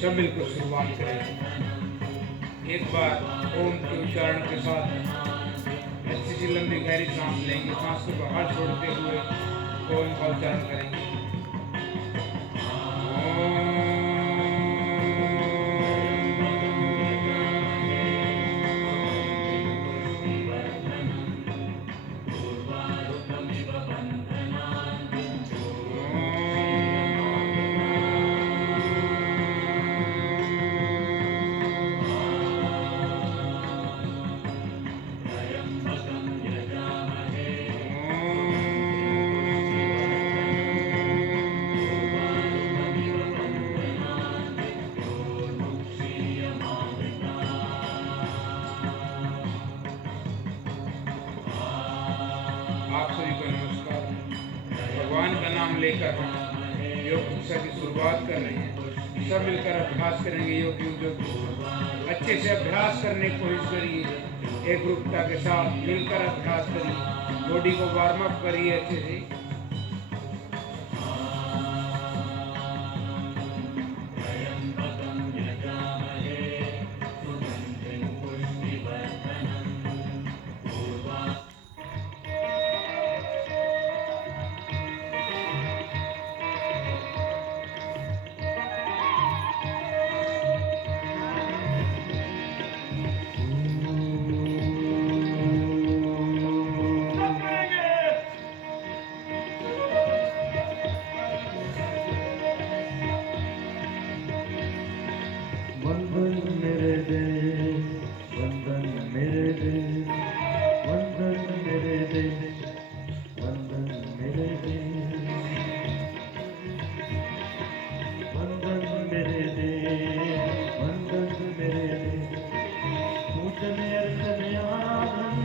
सब मिलकर शुरुआत करेंगे। एक बार ओम के उच्चारण के साथ अच्छी सी लंबी गहरी सांस लेंगे। सांस को बाहर छोड़ते हुए ओम का उच्चारण करेंगे। आप सभी को नमस्कार। भगवान का नाम लेकर हम योग कक्षा की शुरुआत कर रहे हैं। सब मिलकर अभ्यास करेंगे। योग अच्छे से अभ्यास करने की कोशिश करिए। एकरूपता के साथ मिलकर अभ्यास करिए। बॉडी को वार्म अप करिए अच्छे से। वंदन मेरे देश, वंदन मेरे देश, वंदन मेरे देश, वंदन मेरे देश, वंदन मेरे देश, वंदन मेरे देश, पूजन अर्चन आराधन,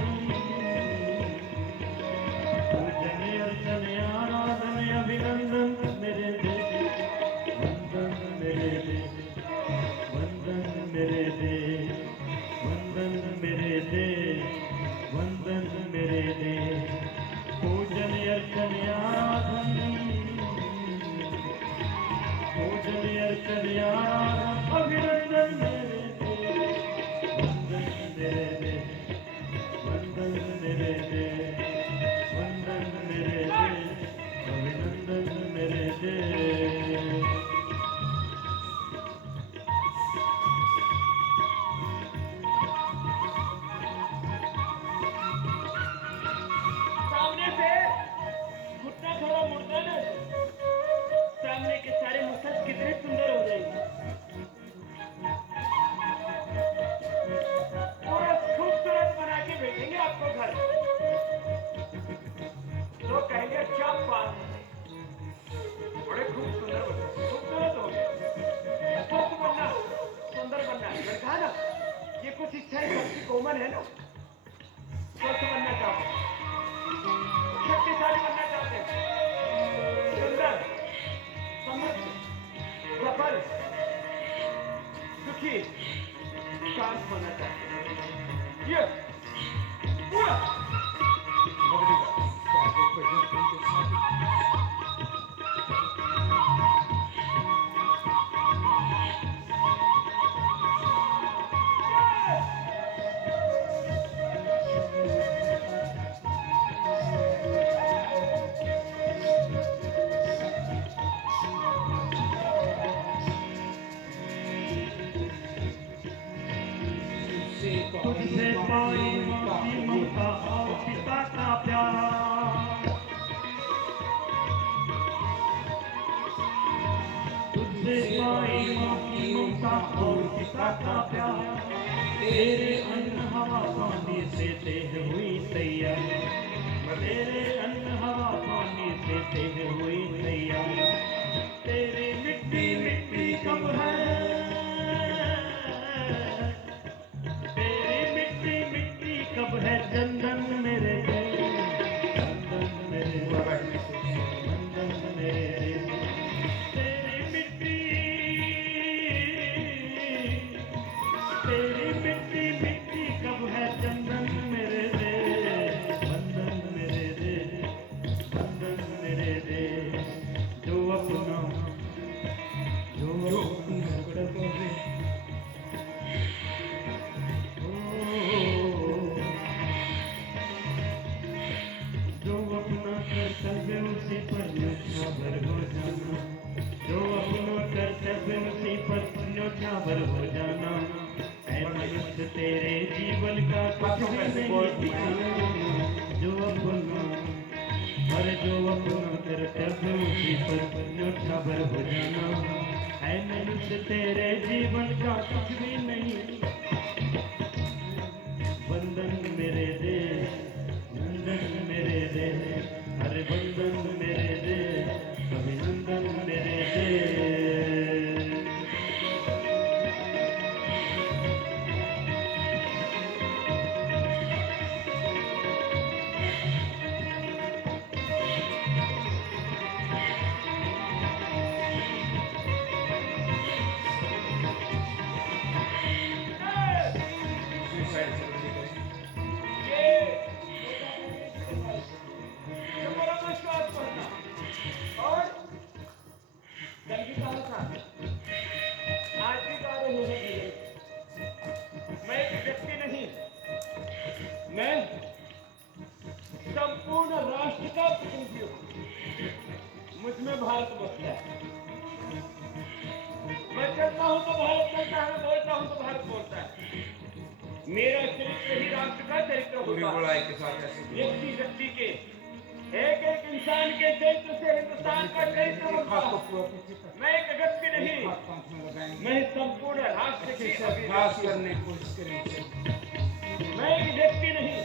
पूजन अर्चन आराधन अभिनंदन मेरे देश, वंदन मेरे देश, वंदन मेरे देश, वंदन मेरे देश, वंदन मेरे देश, पूजन अर्चन आराधन, पूजन अर्चन आराधन अभिनंदन मेरे देश, वंदन मेरे देश, वंदन मेरे देश, वंदन मेरे देश, अभिनंदन मेरे देश। सामने से घुटना थोड़ा मुड़ता ना, सामने के सारे मसाज कितने सुंदर हो जाएंगे। पूरा खूबसूरत बना के भेजेंगे आपको घर। लोग कहेंगे क्या बात है, बड़े खूबसूरत हो गए। स्वस्थ बनना, सुंदर बनना, मैंने कहा ना, ये कुछ इच्छाएं सबकी कॉमन है ना। स्वस्थ बनना चाहते हैं, शक्तिशाली बनना चाहते हैं, सुंदर, समृद्ध, सफल, सुखी, शांत होना चाहते हैं। ये पूरा तुझसे पाई माँ की ममता और पिता का प्यार, तुझसे पाई माँ की ममता और पिता का प्यार, तेरे अन्न हवा पानी से देह हुई तैयार, तेरे अन्न हवा पानी से देह हुई तैयार, तेरी मिट्टी मिट्टी कब है, कब है चंदन मेरे देश, चंदन मेरे चंदन मेरे देश, तेरी मिट्टी मिट्टी कब है चंदन मेरे देश, चंदन मेरे देश, चंदन मेरे देश, जाना, जो अपनों कर्तव्य मुसीबत न्योछावर हो जाना, ऐ मनुष्य तेरे जीवन का कुछ भी नहीं ठिकाना, जो अपनों और जो अपनों कर्तव्य मुसीबत न्योछावर हो जाना, ऐ मनुष्य तेरे जीवन का कुछ भी नहीं। बंधन मेरे दे, नंदन मेरे दे, हरे बंधन मेरे दे, अभिनंदन मेरे दे। दूसरी साइड से बंदी करें। ये बड़ा विश्वास करना और कल की कहा था आज की कार्य होने के लिए मैं एक व्यक्ति नहीं, मैं संपूर्ण राष्ट्र का प्रतिनिधि हूँ। मुझ में भारत बसता है। मैं चलता हूँ तो भारत चलता है, मैं बोलता हूँ तो भारत बोलता है। मेरा चरित्र ही राष्ट्र का चरित्र पूरी होता है। बड़ाई के साथ ऐसे बोलो। व्यक्ति व्यक्ति के एक एक इंसान के चरित्र से हिंदुस्तान का चरित्र बनता हाथ को है। पूरा पीछे कर। मैं एक व्यक्ति एक नहीं, हाथ कांच में लगाएंगे। मैं संपूर्ण राष्ट्र अच्छे की से अभ्यास अभिव्यक्ति हूँ। करने की कोशिश करें। मैं एक व्यक्ति नहीं,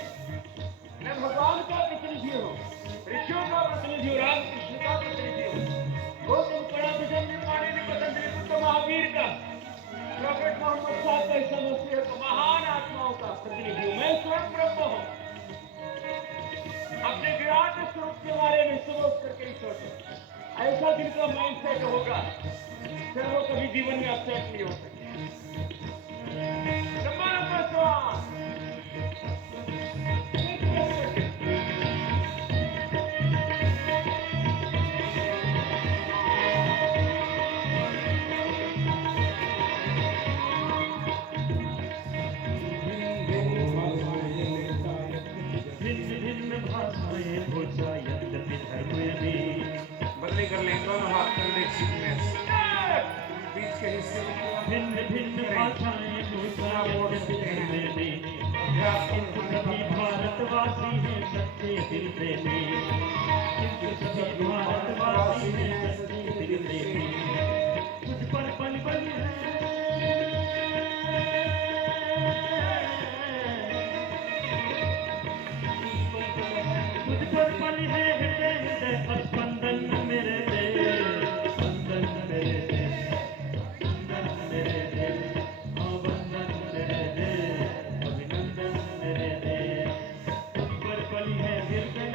मैं भगवान का प्रतिनिधि हूँ, ऋषियों का प्रतिनिधि हूँ, रामकृष्ण का प्रतिनिधि हूँ, गौतम पड़ा विजय पाणिनि पतंजलि पुत्र महावीर का, प्रॉफेट मोहम्मद साहब का समस्या को महान आत्माओं का प्रतिनिधि हूँ। मैं स्वयं ब्रह्म हूँ। अपने विराट स्वरूप के बारे में सोच करके ही सोचो। ऐसा जिनका माइंडसेट होगा फिर वो कभी जीवन में अपसेट नहीं हो सकते। लंबा लंबा श्वास। भिन्न भिन्न भाषाएं भोजा यद्यपि धर्म में, बदली कर लें दोनों हाथ कंधे सीट में से। बीच के हिस्से को पूरा भिन्न भिन्न भाषाएं भोजा यद्यपि धर्म में, अभ्यास किंतु सभी भारतवासी हैं सच्चे दिल से में, किंतु सभी भारतवासी हैं सच्चे दिल से में। कुछ पर पल पल कुछ पर पल है हृदय हृदय स्पंदन मेरे दे, स्पंदन मेरे दे, स्पंदन मेरे दे, वंदन मेरे दे, अभिनंदन मेरे दे। कुछ पर पल है हृदय,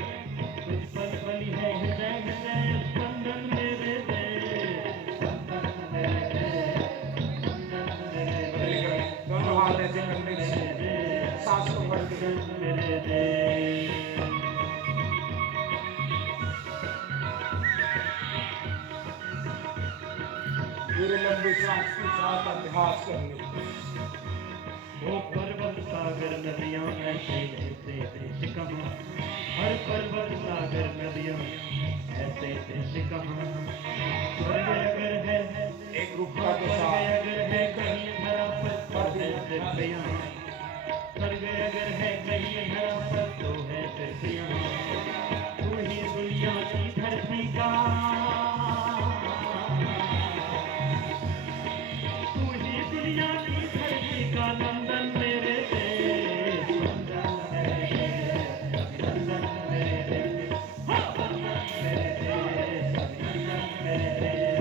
कुछ पर पल है हृदय हृदय स्पंदन मेरे दे, स्पंदन मेरे दे, स्पंदन मेरे दे। बदली कर लें दोनों हाथ ऐसे कंधे से सांस को भर के मेरे दे। पूरे लंबी सांस के साथ अभ्यास करने की कोशिश। वो पर्वत सागर नदियां ऐसे ऐसे देश कहाँ, हर पर्वत सागर नदियां ऐसे देश कहाँ। स्वर्ग अगर है एक रूप का तो स्वर्ग साथ अगर है कहीं धरा पर तो है सिर्फ यहाँ, स्वर्ग अगर है कहीं धरा पर तो है सिर्फ यहाँ। तू ही दुनिया की धरती का, तू ही दुनिया की धरती का नंदन मेरे देश, वंदन मेरे देश, अभिनंदन मेरे देश, हाँ, वंदन मेरे देश, अभिनंदन मेरे देश।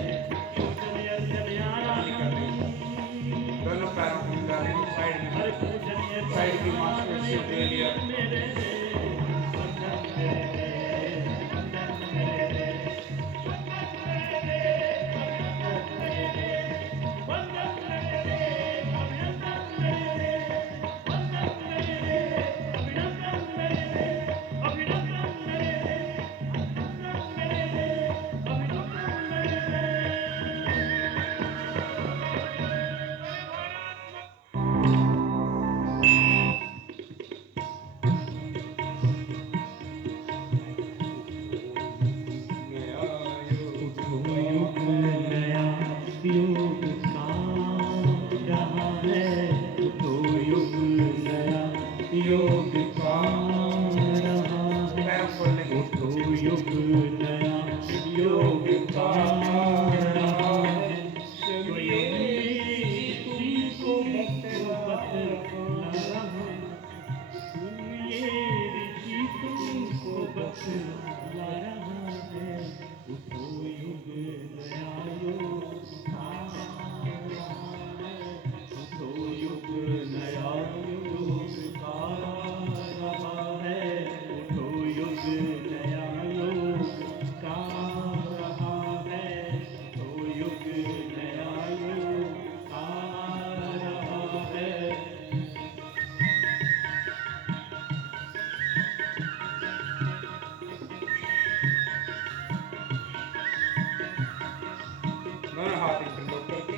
दोनों हाथ इंटरलॉक करके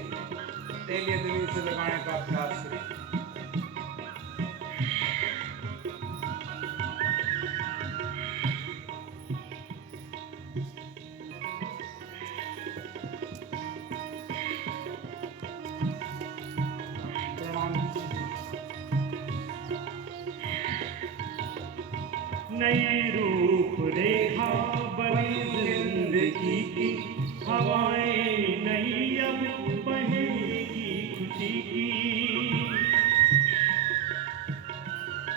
तेलिए जमीन से लगाने का अभ्यास करें। नई रूपरेखा बनी जिंदगी की, हवाएं नई अब बहेगी खुशी की।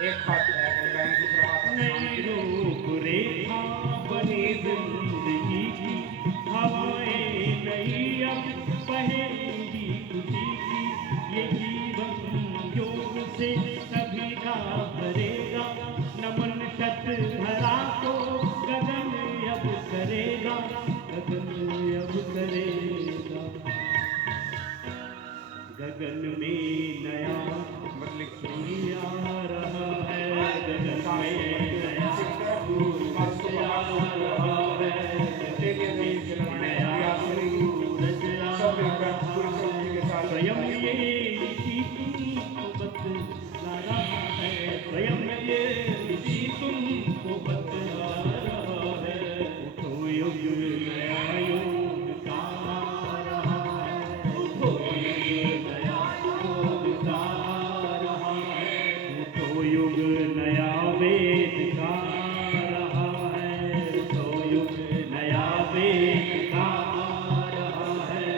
एक हाथ पैर लगाएं, दूसरा हाथ नई रूपरेखा बनी जिंदगी की, हवाएं नई अब बहेगी खुशी की। ये जीवन योग से सभी का भरेगा, नमन शत धरा को गगन अब करेगा, गगन अब करेगा। गगन में नया सूर्य आ रहा है, गगन में नया सूरज आ रहा है, गगन में नया सूरज आ रहा है। स्वयं ये ऋषि तुमको बतला रहा है, स्वयं ये ऋषि तुमको बतला रहा है। उठो युग नया युग का आ रहा है, उठो युग नया युग का आ रहा है, उठो युग नया वेद का आ रहा है, उठो युग नया वेद का आ रहा है।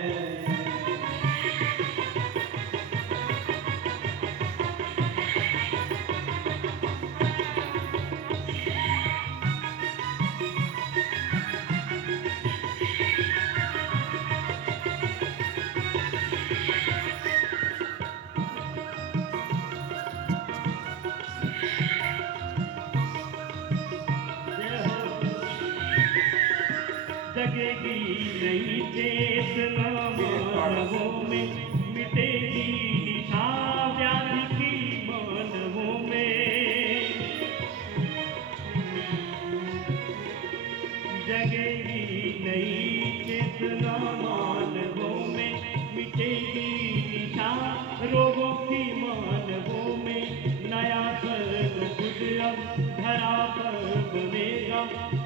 जगेगी नई चेतना मानवों में, मिटेगी निशा व्याधि की मानवों में। जगेगी नई चेतना मानवों में, मिटेगी निशा रोगों की मानवों में। नया स्वर्ग खुद अब धरा पर बनेगा,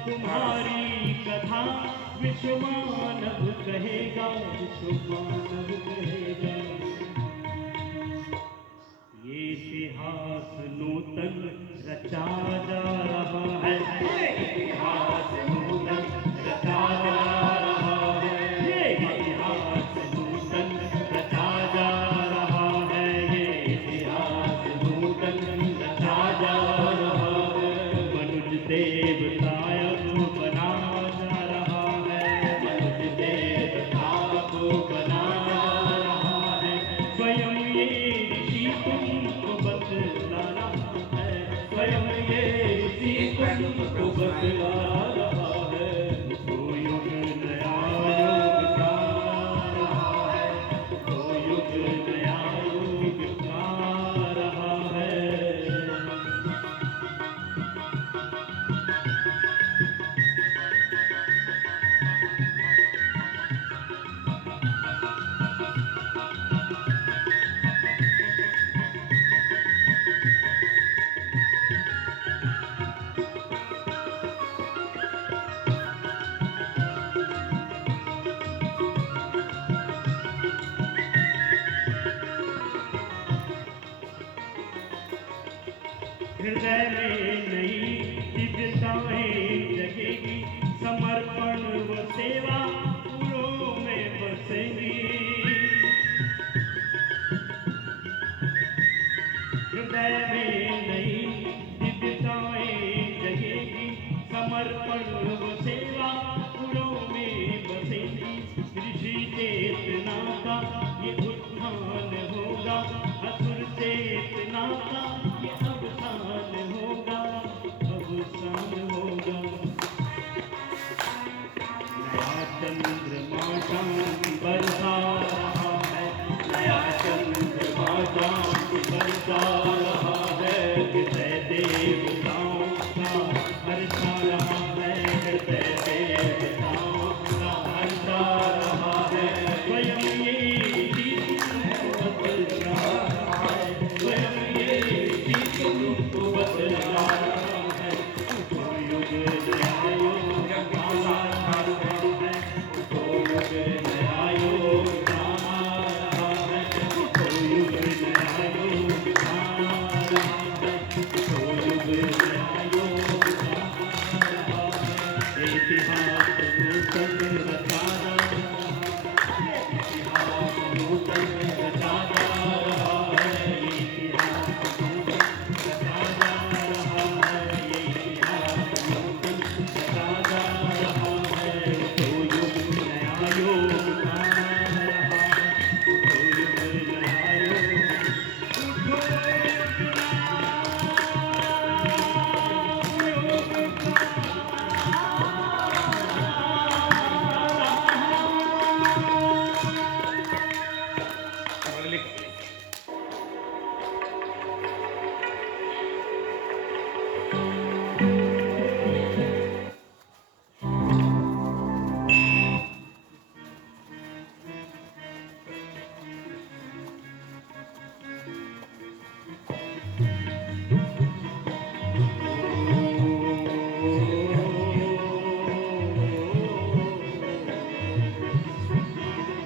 तुम्हारी कथा विश्व मानव कहेगा, विश्व मानव कहेगा। ये इतिहास नूतन रचा जा रहा है, ये इतिहास नूतन रचा जा रहा है, ये इतिहास नूतन रचा जा रहा है, ये इतिहास नूतन रचा जा रहा है। मनुष्य देवता अब बना जा रहा है, मनुष्य देवता अब बना जा रहा है। स्वयं ये ऋषि तुमको बतला रहा है, स्वयं ये ऋषि तुमको बतला रहा है। तो युग नया युग का आ रहा है, तो युग नया युग का आ रहा है। हृदय में नई दिव्यताएं जगेगी, समर्पण व सेवा फूलों में बसेंगी। हृदय में नई दिव्यताएं जगेगी, समर्पण व सेवा फूलों में बसेंगी। ऋषि चेतना का ये उत्थान होगा, असुर चेतना का ये अवसान होगा, और लिख लीजिए।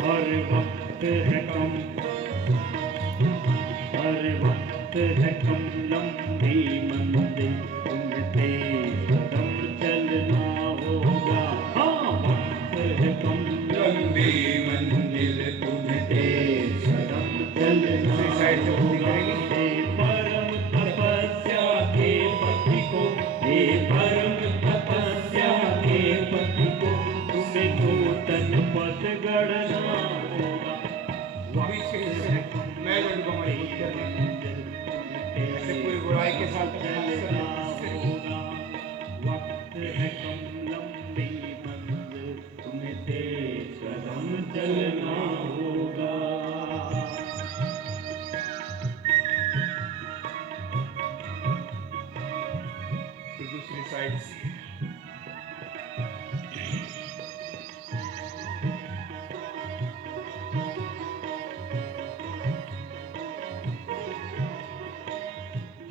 हर वक्त है कम, हर वक्त है कम लंबी मंजिल, तुम्हें तेज कदम चलना होगा। हाँ, वक्त है कम लंबी मंजिल तुम्हें तेज कदम चलना दूसरी साइड से पूरी होगा। करेंगे। हे परम तपस्या के पति को, हे परम तपस्या के पति को, तुम्हें नूतन पथ गढ़ना होगा। बीच के हिस्से में मैं को मजबूत करने ऐसे पूरी गुड़ाई के साथ चलना होगा। वक्त है कम लंबी मंजिल, तुम्हें तेज कदम चलना होगा। फिर दूसरी साइड से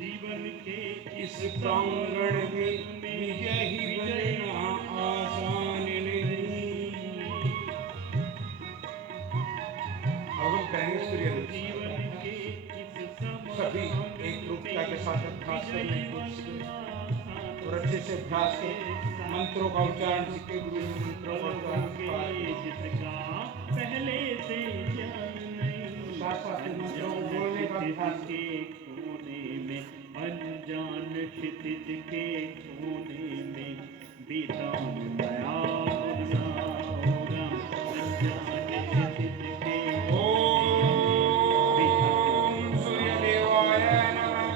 जीवन के इस प्रांगण में विजय ही बनना आसान नहीं। अब हम करेंगे सूर्य जीवन नमस्कार। के इस सभी एक रूपता के साथ अभ्यास करने की कोशिश करें और अच्छे से अभ्यास करें। मंत्रों का उच्चारण सीखे, गुरु जी मंत्रों का उच्चारण सिखाए। जिसका पहले से ज्ञान नहीं, साथ साथ में मंत्रों को बोलने का अभ्यास के कोने में, अनजान क्षितिज के कोने में बीतान नया बुनना होगा। अनजान क्षितिज के ओम सूर्य देवाय नमः।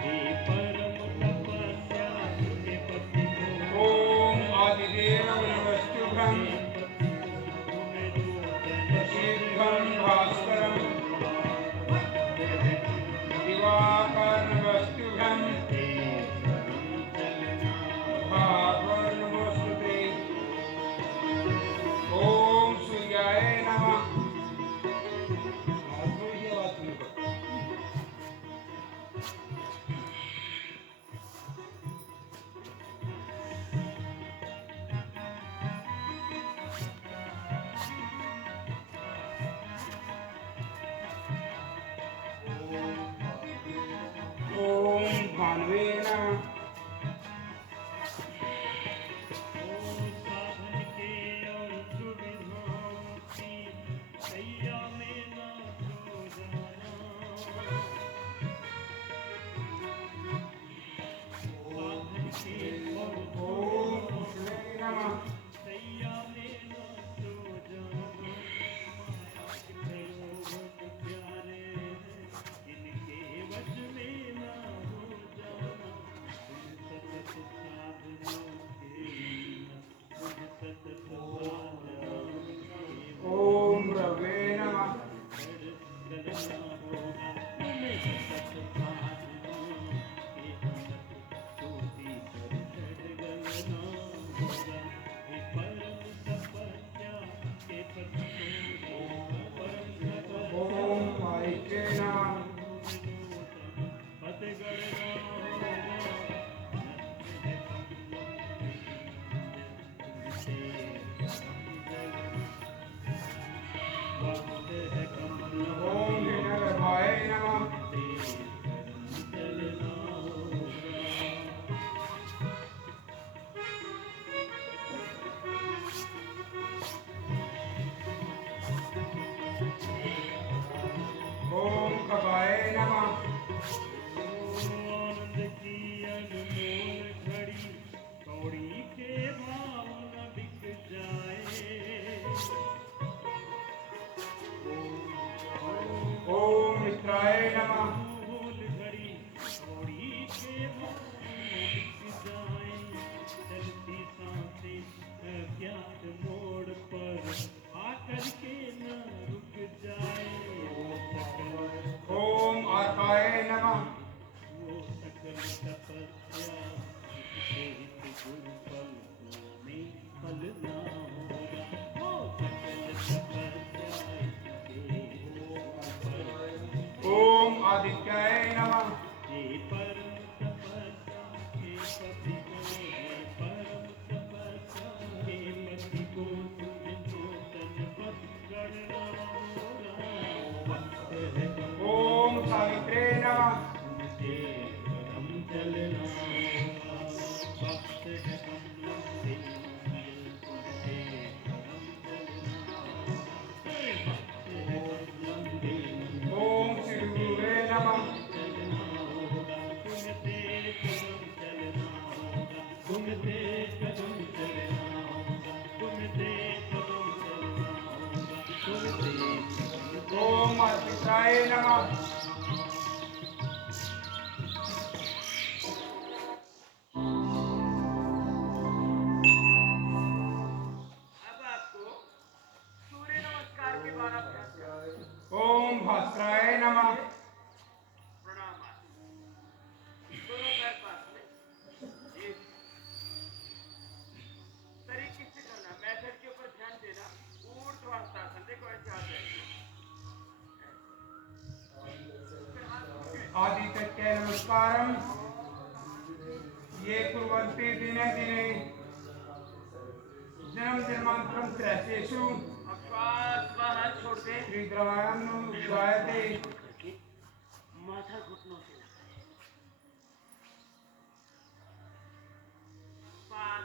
हे परम तपस्या के पति को, ओम आदिदेव नमस्तुभ्यं शीघ्रं भास्करं दिवाकर नमस्तुभ्यं भास्कर नमोस्तुते। ओम सूर्याय नमः। थोड़ी सी आवाज सुनो। ओम भानवे नमः। साधन के और सुविधाओं की सैया में ना सो जाना। साधन के और ओम कृष्णे नमः। सैया में ना सो जाना। प्रलोभन प्यारे हैं, इनके वश में ना हो जाना। पित्राय नमः। भूल घड़ी थोड़ी के बीत जाए, चलती सांसें अज्ञात मोड़ पर आकर के न रुक जाए। वो सकल ओम अर्काय नमः। वो सकल तपस्या जिससे गुरुपल में फल ना होगा। वो सकल तपस्या ओम आदित्याय नमः। हे परम तपस्या के पति को, हे परम तपस्या के पति को तुझे नूतन पद गढ़ना होगा। वक्त है ओम सावित्रे नमः। तुमसे कदम चलना होगा। वक्त है कमलों से तुमसे कदम चलना होगा। वक्त है कमलों से ओम श्री गुरुवे नमः। चलना होगा। तुमसे कदम चलना होगा। तुमसे कदम चलना होगा। तुमसे कदम चलना होगा। तुमसे ओम अर्पित्राय नमः। अब आपको सूर्य नमस्कार के द्वारा अभ्यास करना है। ओम भास्कराय नमः। प्रणाम दोनों पैर पास में, एक तरीके से करना, मेथड के ऊपर ध्यान देना। ऊर्ध्वाधर देखो ऐसे आ जाएंगे। फिर हाथ नीचे। आदित्य नमस्कारम। ये कुर्वन्ति दिने दिने जन्म जन्मांतरम त्रैसेषु अब श्वास बाहर छोड़ दे। श्रीद्रायण जायते। करके माथा घुटनों से लगाए, पाद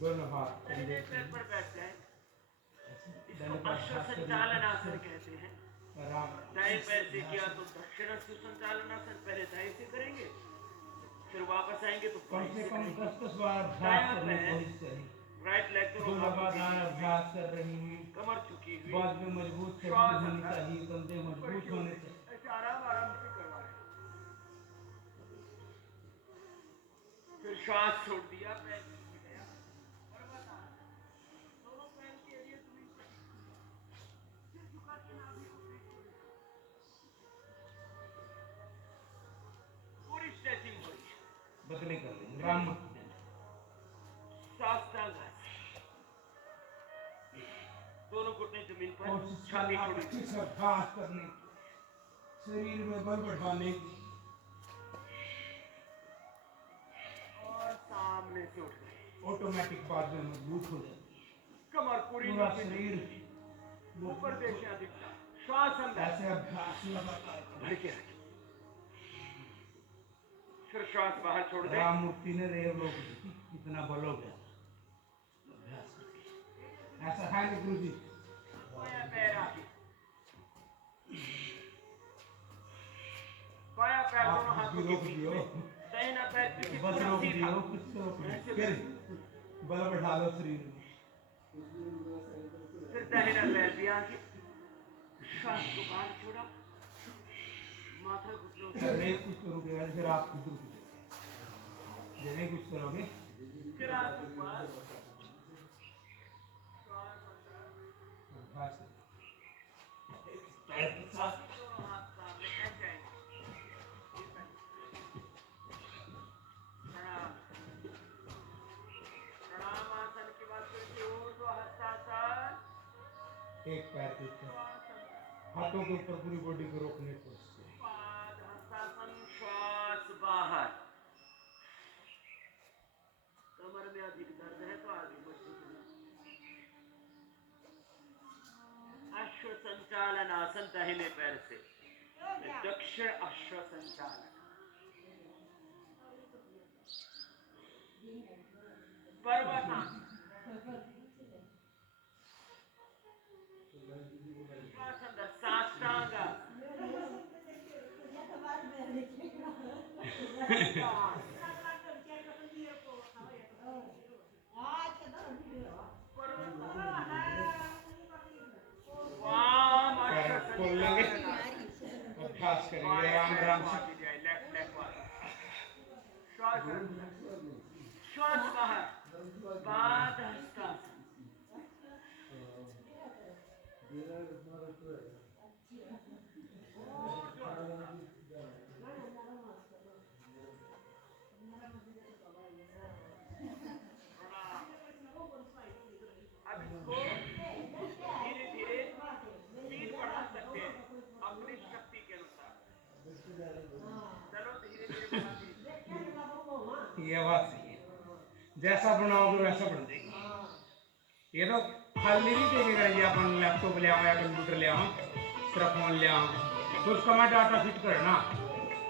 दोनों हाथ दाहिने पैर पर बैठ जाए। इसको अश्व संचालन आसन कहते हैं। दाएं पैर से किया तो दक्षिण अश्व संचालन आसन, पहले दाएं से करेंगे, फिर वापस आएंगे तो कम से कम 10-10 बार अभ्यास दायां करने की पैर, कोशिश करें। राइट लेग जो दोनों हाथों के लगातार बीच में, अभ्यास कर रही हैं, कमर झुकी हुई, बाद में मजबूत शरीर श्वास होनी अंदर, चाहिए, कंधे मजबूत होने चाहिए। ऐसे आराम आराम से करवा रहे हैं। फिर श्वास छोड़ दिया, पैर नीचे गया, पर्वत आसन, दोनों पैर के एरिया जमीन पर, सिर झुका के नाभि को पीठ को लेकर, पूरी स्ट्रेचिंग हो रही है। बदले कर लेंगे राम मुक्ति। साष्टांग आसन, दोनों घुटने जमीन पर, कोशिश छाती करना छोड़ी, अच्छे से अभ्यास करने की, शरीर में बल बढ़ाने की। और सामने से उठ गए, ऑटोमेटिक बाद में मजबूत हो जाती है कमर पूरी पूरा नीचे शरीर। झुकी, ऊपर देखें अधिकता, श्वास अंदर ऐसे अभ्यास लगातार करें। भर के रखें, फिर श्वास बाहर छोड़ दें। राम मूर्ति ने देव लोग कितना बल हो गया अभ्यास करके। ऐसा है ना गुरु जी? बायां पैर आगे, बायां पैर दोनों आप हाथों भी के रोक बीच दियो, में, दाहिना पैर पीछे बस पूरा रोक सीधा, दियो, कुछ रोक दियो। फिर बल बढ़ा लो शरीर में। फिर दाहिना पैर भी आगे, श्वास को बाहर छोड़ा, माथा घुटनों जब से, नहीं कुछ करोगे फिर आप खुद रुक जाओगे। जब नहीं कुछ करोगे फिर हाथ ऊपर, अभ्यास करो। दोनों हाथ सामने ऐसे आएंगे। प्रणाम, प्रणाम आसन के बाद फिर से ऊर्ध्वहस्तासन, एक पैर के ऊपर, श्वास अंदर, हाथों के ऊपर पूरी बॉडी को रोकने की कोशिश करें। पाद हस्तासन, श्वास बाहर, कमर में अधिक दर्द है तो आगे मजबूत होना। अश्व संचालन आसन दाहिने पैर से, दक्षिण अश्व संचालन, पर्वतासन, श्वास अंदर, साष्टांग अब इसको धीरे धीरे स्पीड बढ़ा सकते हैं अपनी शक्ति के अनुसार। चलो धीरे धीरे बढ़ाते ये बात सही है, जैसा बनाओगे वैसा बन जाएगी। ये तो खाली नहीं देखेगा जी, अपन लैपटॉप ले आओ या कंप्यूटर ले आओ, सिर्फ फोन ले आओ, तो उसका मैं डाटा फिट करना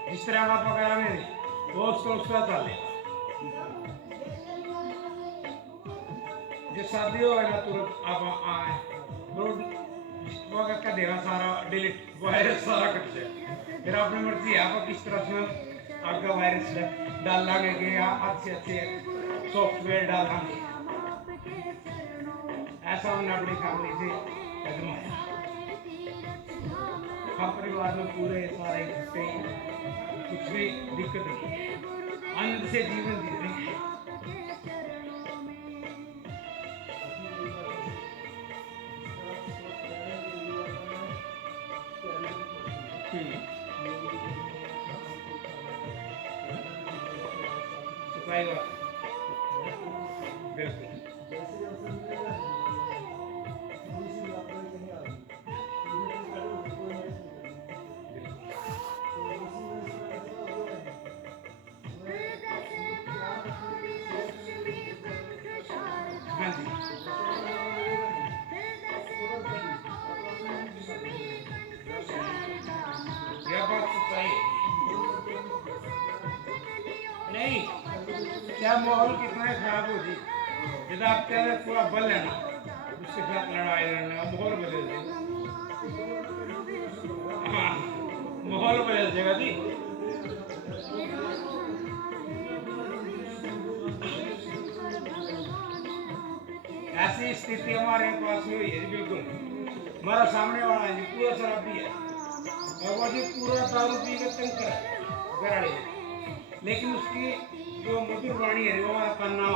जिस तरह का वगैरह में वो उसका चले। जो शादी हो ना तुरंत आप आए रोड वगैरह का देना सारा डिलीट वायरस सारा कट जाए। फिर अपनी मर्जी है आप किस तरह से आपका वायरस डाल लागे या अच्छे अच्छे सॉफ्टवेयर डाल लागे। ऐसा हमने अपनी फैमिली से आजमाया। हम परिवार में पूरे सारे इकट्ठे, कुछ भी दिक्कत नहीं, आनंद से जीवन जी रहे हैं। सही बात, बिल्कुल। हाँ जी, यह बात सही है। नहीं, क्या माहौल कितना खराब हो जी, जब आपके अंदर पूरा बल है ना, उसके साथ लड़ाई लड़ने का माहौल बदल देगा। हाँ, माहौल बदल जाएगा जी। ऐसी स्थिति हमारे पास में हुई है जी, बिल्कुल। हमारा सामने वाला है जी पूरा शराबी है और वो जी पूरा दारू पी के तंग कर है, लेकिन उसकी जो मधुर वाणी है वो हमारा कान्ना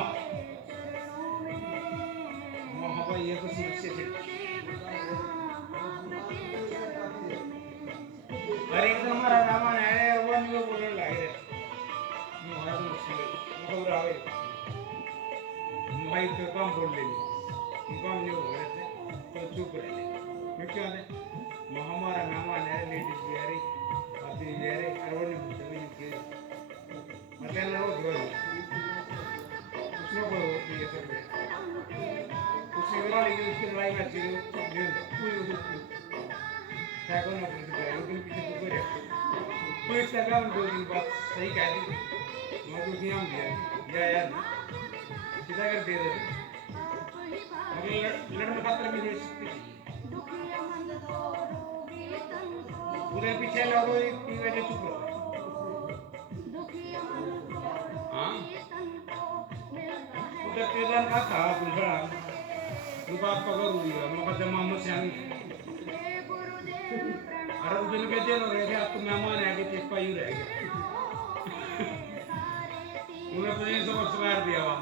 वहाँ पर ये तो समस्या थी। अरे एकदम हमारा मेहमान है वो नहीं वो बोलने लगे भाई तो कम बोल लेंगे, कम नहीं बोल रहे थे तो चुप रहे। मैं क्या है हमारा मेहमान है, लेडीज भी आ रही, आदमी भी आ रहे, और वो नहीं पूछते नहीं किए मतलब ना वो धोए उसने कोई ये सब उसने बोला, लेकिन उसकी लड़ाई में अच्छी पूरी क्या करो ना पूरी लेकिन पीछे तो कोई रहते कोई इस तरह दो दिन बाद सही कह दी मैं तो हम दिया यार सीधा कर दे दे लड़ने खातर भी दे सकती थी उधर पीछे लोगों की वजह चुप रहो। हाँ उधर तेजान का था पूछा रुका आपका घर हुई है मुकदमा मोहम्मद शामी अरे उधर के जेल हो रहे थे आप तो मेहमान है कि चिपका ही रह गया उन्हें तो ये सबक सवार दिया हुआ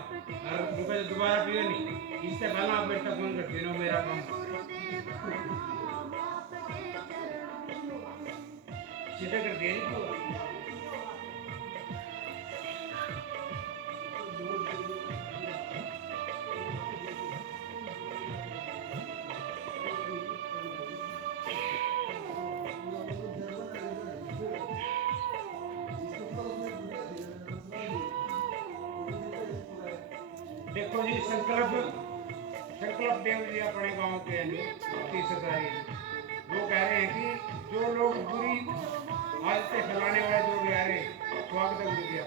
और रुका दोबारा पिए नहीं इससे पहले आप मेरे तक फोन करते हो मेरा काम सीधे कर दिया देखो जी संकल्प देव जी अपने गांव के तीसरी वो कह रहे हैं कि जो लोग बुरी आदतें फैलाने वाले जो भी आ रहे स्वागत है गुरु दिया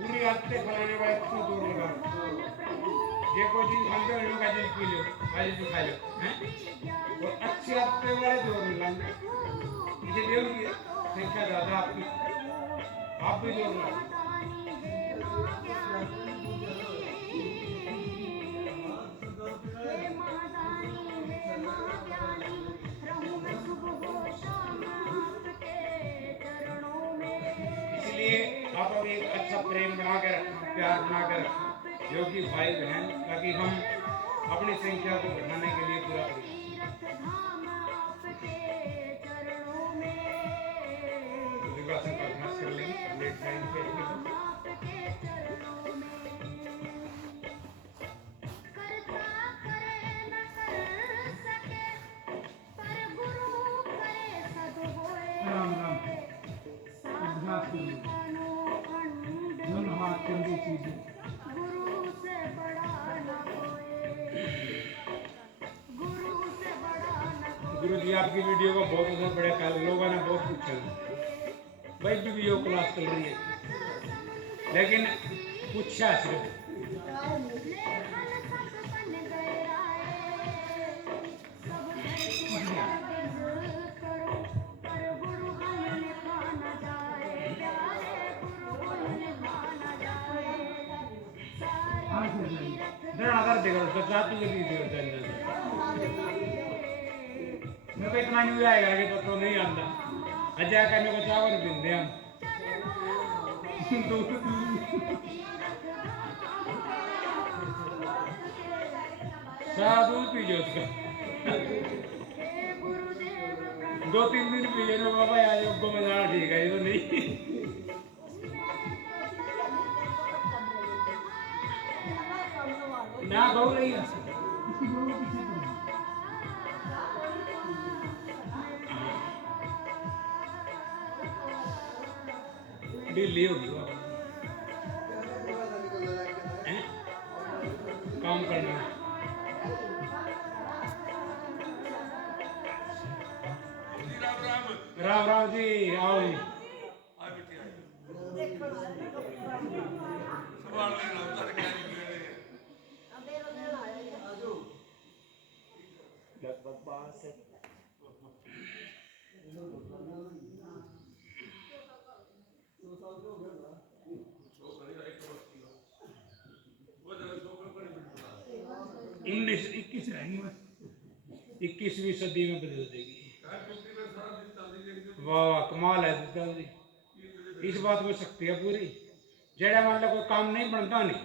बुरी आदतें फैलाने वाले क्यों दूर लगा ये कोई चीज खाते हो का चीज पी लो आज भी खा लो हैं और अच्छी आदतें वाले जोर मिलाएंगे इसलिए उनकी संख्या ज्यादा आपकी आप भी जोर मिलाओ। आप अब एक अच्छा प्रेम बनाकर रखना प्यार बनाकर रखना जो कि भाई बहन ताकि हम अपनी संख्या को बढ़ाने के लिए पूरा करें। लाइन पे है। आपके चरणों में करता करे न कर सके पर गुरु करे सब होए राम राम। साथ दीवानों अंड दोनों हाथ कंधे कीजिए। गुरु से बड़ा न कोई गुरु से बड़ा न कोई गुरु जी आपकी वीडियो का बहुत असर पड़ा, कल लोगों ने बहुत पूछा भाई वीडियो क्लास चल रही है, लेकिन पूछा सिर्फ लेखन सब बन गए राय सब धरती अर्पित करो पर गुरु हम लिखा न जाए प्यारे गुरु हम लिखा न जाए सारे तीरथ जरा कर देगा उसका साथ ही लगी थी चैनल मेरे को इतना नहीं आएगा कि तो नहीं आता अजय करने को चावल पीते हम साधु पीजिए उसका हे गुरुदेव प्रणव 2-3 दिन पीजिए ना बाबा यार योग में जाना ठीक है, ये तो नहीं ना गौ रही है ढीली होगी वो हैं? काम करना राम राम जी आओ जी उन्नीस 21 रहेंगे बस 21वीं सदी में बदल देगी। वाह वाह कमाल है दत्ता जी, इस बात में शक्ति है पूरी। जेड़ा मान लो कोई काम नहीं बनता नहीं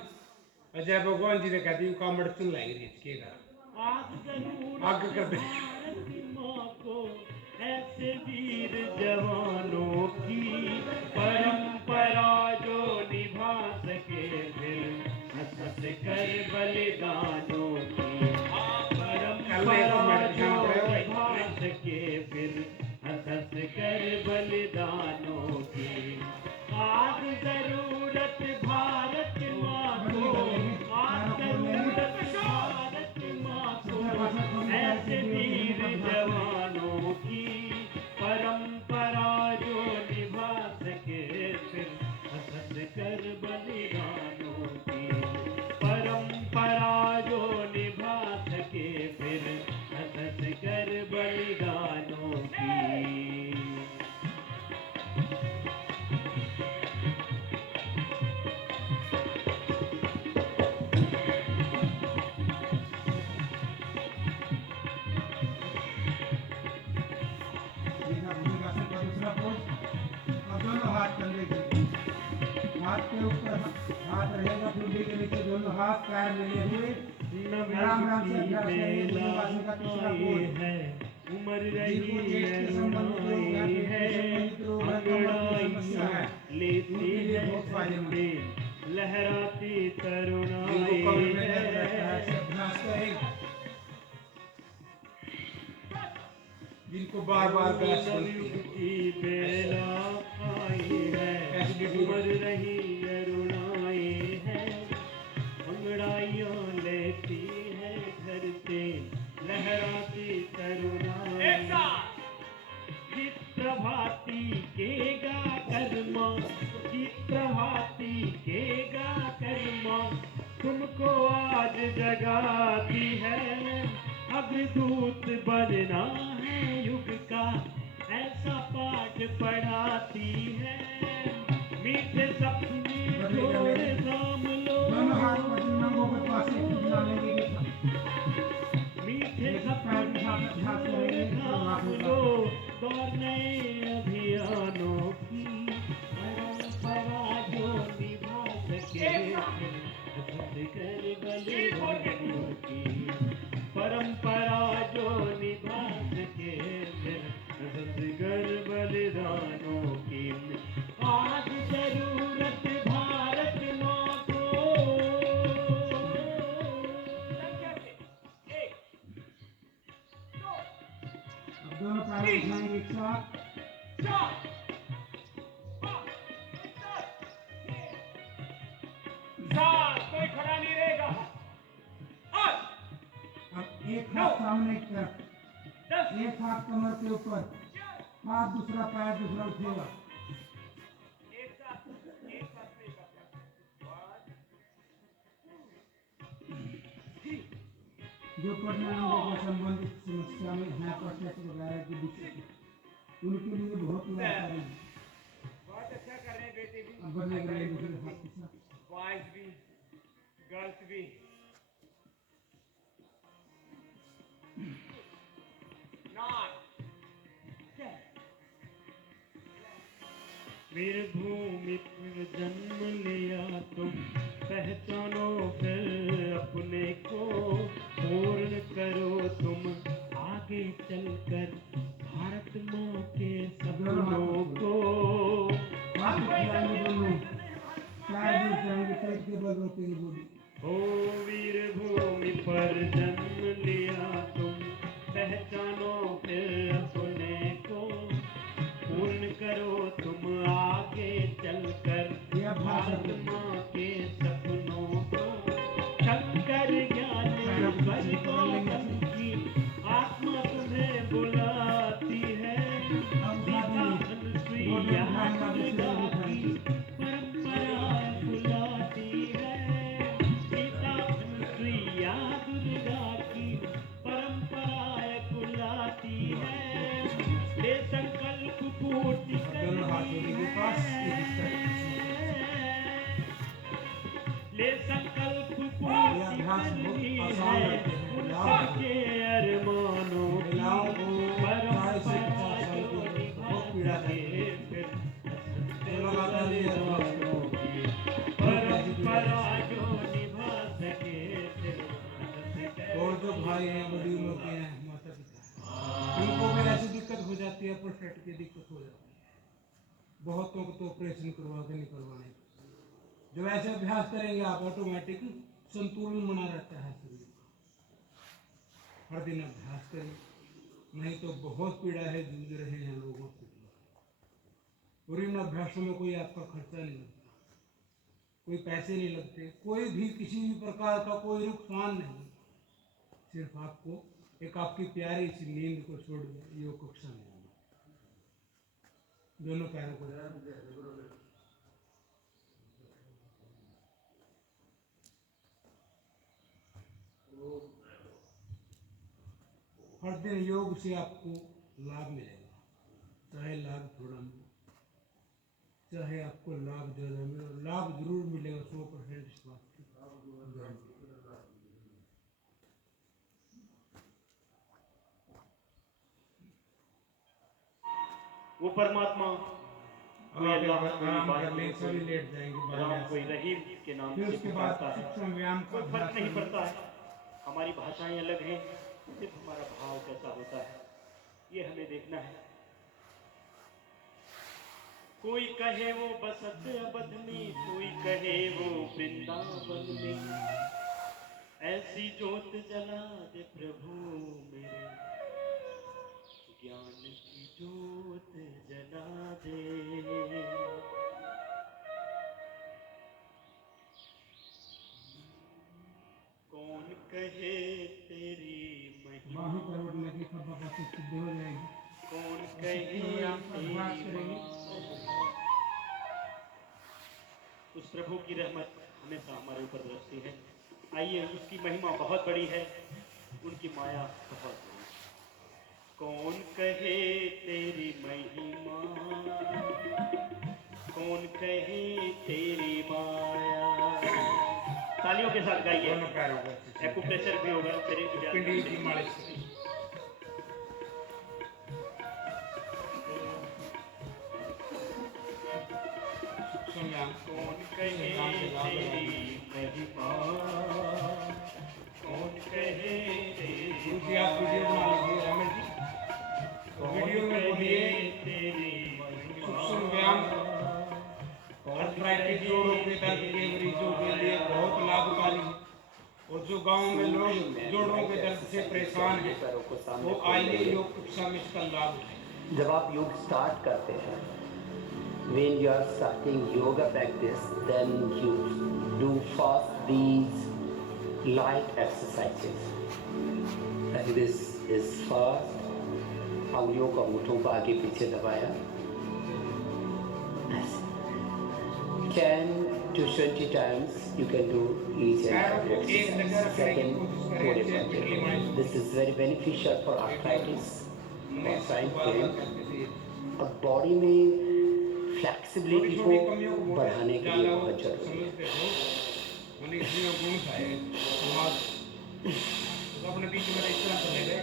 अजय भगवान जी ने कहती हूँ काम अड़चन लाई रीत के आग कर दे माँ को ऐसे वीर जवानों की परंपरा जो निभा सके फिर हंस कर बलिदानों की परंपरा जो निभा सके फिर हंस कर बलिदानों की आज जरूरत भारत माँ को आज जरूरत भारत माँ को ऐसे वीर जवानों की परंपरा जो निभा सके फिर हंस कर बलिदानों की परंपरा जो निभा सके फिर हंस कर बलिदानों की दूसरा पोज और दोनों हाथ कंधे के हाथ के ऊपर हाथ रहेगा ठुड्डी के नीचे दोनों हाथ पैर मिले हुए राम राम से अभ्यास करेंगे वासी का तीसरा पोज है उम्र जिनको रही चेस्ट के संबंधित रोग है पेट के संबंधित रोग है कमर की समस्या है लेती उनके लिए है बहुत फायदेमंद है। लहराती जिनको तरुणाई कमर में दर्द रहता है है ऐसे अभ्यास करें। जिनको बार बार गैस बनती है की बेला आई है उम्र रही अरुणाई है अंगड़ाइयों लेती है घर से लहराती तरुणाई चित्रभाती केगा कर्मा चित्रभाती केगा कर्मा तुमको आज जगाती है अग्रदूत बनना है युग का ऐसा पाठ पढ़ाती है मीठे सपने थोड़े शाम लो दोनों हाथ नंगों के पास से खिलाने के लिए मीठे एक पैर के साथ अभ्यास करेंगे शाम लो दौर नए अभियानों की परंपरा जो निभा सके हंस कर बलिदानों की परंपरा जो निभा सके हंस कर बलिदानों की आज जरूर दोनों पैर उठाएंगे एक साथ। कोई खड़ा नहीं रहेगा। अब एक हाथ सामने की तरफ, एक हाथ कमर के ऊपर, हाथ दूसरा पैर दूसरा उठेगा। एक साथ लेगा। जो प्रजनन अंगों को संबंधित समस्या में हैं, प्रोस्टेट वगैरह की दिक्कत, उनके लिए बहुत लाभकारी है। बहुत अच्छा कर रहे हैं बेटे भी, अब बढ़ने के लिए दूसरे हाथ के साथ। बॉयज भी, गर्ल्स भी। वीर भूमि पर जन्म लिया तुम, पहचानो फिर अपने को, पूर्ण करो तुम आगे चलकर भारत माँ के सपनों को। हाथ उठाएंगे दोनों, पैर भी उठाएंगे, पेट के बल रोकेंगे बॉडी। ओ वीर भूमि पर जन्म लिया तुम, पहचानो फिर अपने को, पूर्ण करो तुम आगे चलकर भारत माँ के सपनों को। शंकर ज्ञान परिवर्तन की आत्मा तुम्हें बुलाती है, सीता अनुसुईया दुर्गा की परंपरा बुलाती है, सीता अनुसुईया दुर्गा की परंपरा बुलाती है। ले संकल्प पूर्ति दोनों हाथ जोड़ने के पास ले संकल्प पूर्ति करनी है उन सबके अरमानों की, परंपरा जो निभा सके फिर बलिदानों की, परंपरा जो निभा सके फिर। और जो भाई हैं, बड़ी उम्र के हैं, माता पिता, उनको भी ऐसी दिक्कत हो जाती है, प्रोस्टेट की दिक्कत हो जाती है। बहुतों को तो ऑपरेशन करवा के निकलवाने। जब ऐसे अभ्यास करेंगे आप, ऑटोमेटिक संतुलन बना रहता है शरीर का। हर दिन अभ्यास करें, नहीं तो बहुत पीड़ा है, जूझ रहे हैं लोगों से। और इन अभ्यासों में कोई आपका खर्चा नहीं लगता, कोई पैसे नहीं लगते, कोई भी किसी भी प्रकार का कोई नुकसान नहीं। सिर्फ आपको एक आपकी प्यारी सी नींद को छोड़ योग कक्षा में आना। दोनों पैरों को हर दिन योग से आपको लाभ मिलेगा, चाहे लाभ थोड़ा मिले, चाहे आपको लाभ ज्यादा मिले, लाभ जरूर मिलेगा 100% इस बात की। वो परमात्मा कोई अल्लाह, कोई आराम कर बादशाह, लें, सभी लेट जाएंगे। राम, कोई रहीम के नाम फिर से उसके बाद पुकारता है। सूक्ष्म व्यायाम का कोई फर्क अभ्यास नहीं करें। पड़ता है, हमारी भाषाएं अलग हैं, सिर्फ हमारा भाव कैसा होता है ये हमें देखना है। कोई कहे वो बसत अवध में, कोई कहे वो वृंदावन में, ऐसी ज्योत जला दे प्रभु मेरे, ज्ञान की ज्योत जला दे। कौन कहे तेरी महिमा, बाहु करोड़ लगी खब्बा का सिद्ध हो जाएगी। कौन कहे तेरी महिमा। उस प्रभु की रहमत हमेशा हमारे ऊपर बरसती है। आइए, उसकी महिमा बहुत बड़ी है, उनकी माया बहुत बड़ी है। कौन कहे तेरी महिमा, कौन कहे तेरी माया। तालियों के साथ गाइए, दोनों पैरों को अच्छे से। एक्यूप्रेशर भी होगा शरीर की पिंडी की मालिश करें। सूक्ष्म व्यायाम। कौन कहे तेरी महिमा, कौन कहे तेरी गुरु जी आप वीडियो बना लीजिए, रमेश जी वीडियो में बोलिए। तेरी सूक्ष्म व्यायाम अर्थराइटिस जोड़ों के दर्द के मरीजों के लिए बहुत लाभकारी है। और जो गांव में लोग जोड़ों के दर्द से परेशान हैं वो आइए योग कक्षा में इसका लाभ उठाएं। जब आप योग स्टार्ट करते हैं, when you are starting yoga practice, then you do first these light exercises. And this is first, उंगलियों को मुट्ठों को आगे पीछे दबाया, 10 to 20 times you can do each and every exercise. Second, pole punching. This is very beneficial for arthritis, for joint pain, और body में flexibility को बढ़ाने के लिए बहुत जरूरी है। मैंने इसमें गुण खाए तो अपने बीच में इस तरह चले गए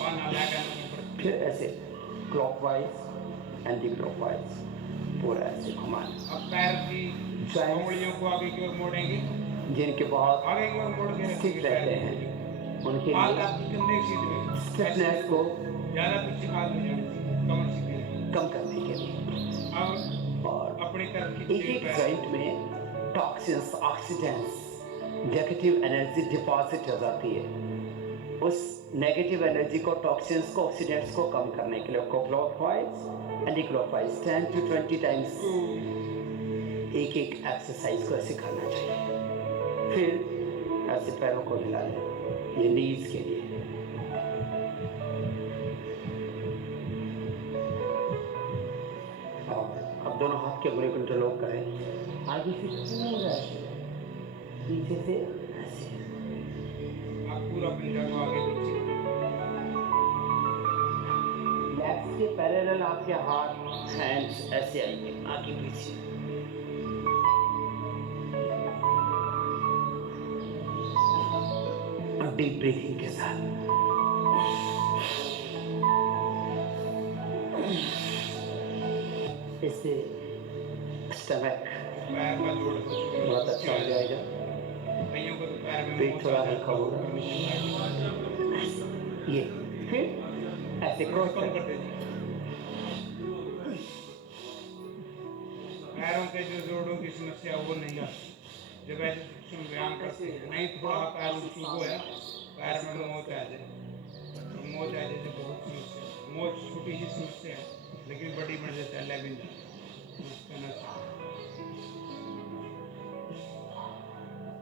पाना लगा फिर ऐसे क्लॉकवाइज एंटी क्लॉकवाइज पूरा ऐसे घुमाना। अब पैर की उंगलियों को आगे की ओर मोड़ेंगे, जिनके बहुत आगे की ओर मोड़ के स्टिफ रहते हैं उनके हाथ लिए आपकी कंधे की सीध में स्टिफनेस को ज़्यादा पीछे हाथ में जाने चाहिए, कमर सीधी कम करने के लिए। अब और अपनी तरफ की एक एक जॉइंट में toxins, oxidants, negative energy deposit हो जाती है। उस नेगेटिव एनर्जी को, टॉक्सिन्स को, ऑक्सीडेंट्स को कम करने के लिए clockwise, anti clockwise 10 to 20 times एक एक एक्सरसाइज को ऐसे करना चाहिए। फिर ऐसे पैरों को हिला लें, ये नीज के लिए। अब दोनों हाथ के अंगुली को इंटरलॉक करें, आगे से पूरा ऐसे, पीछे से ऐसे। आप पूरा पिंडा को आगे पीछे लेग्स के पैरेलल आपके हाथ, हैंड्स ऐसे आएंगे आगे पीछे। और डीप ब्रीथिंग के साथ इससे स्टमक पैर का जोड़ बहुत अच्छा हो जाएगा, कईयों को तो पैर में पेट थोड़ा हल्का होगा। ये फिर ऐसे क्रॉस कम कर दीजिए। पैरों के जो जोड़ों की समस्या वो नहीं आती जब ऐसे सूक्ष्म व्यायाम करते हैं। नहीं थोड़ा पैर ऊँची हो है, पैर में मोच आ जाए, तो मोच आ जाए तो बहुत समस्या। मोच छोटी सी समस्या है लेकिन बड़ी बढ़ जाता है लेविंदा।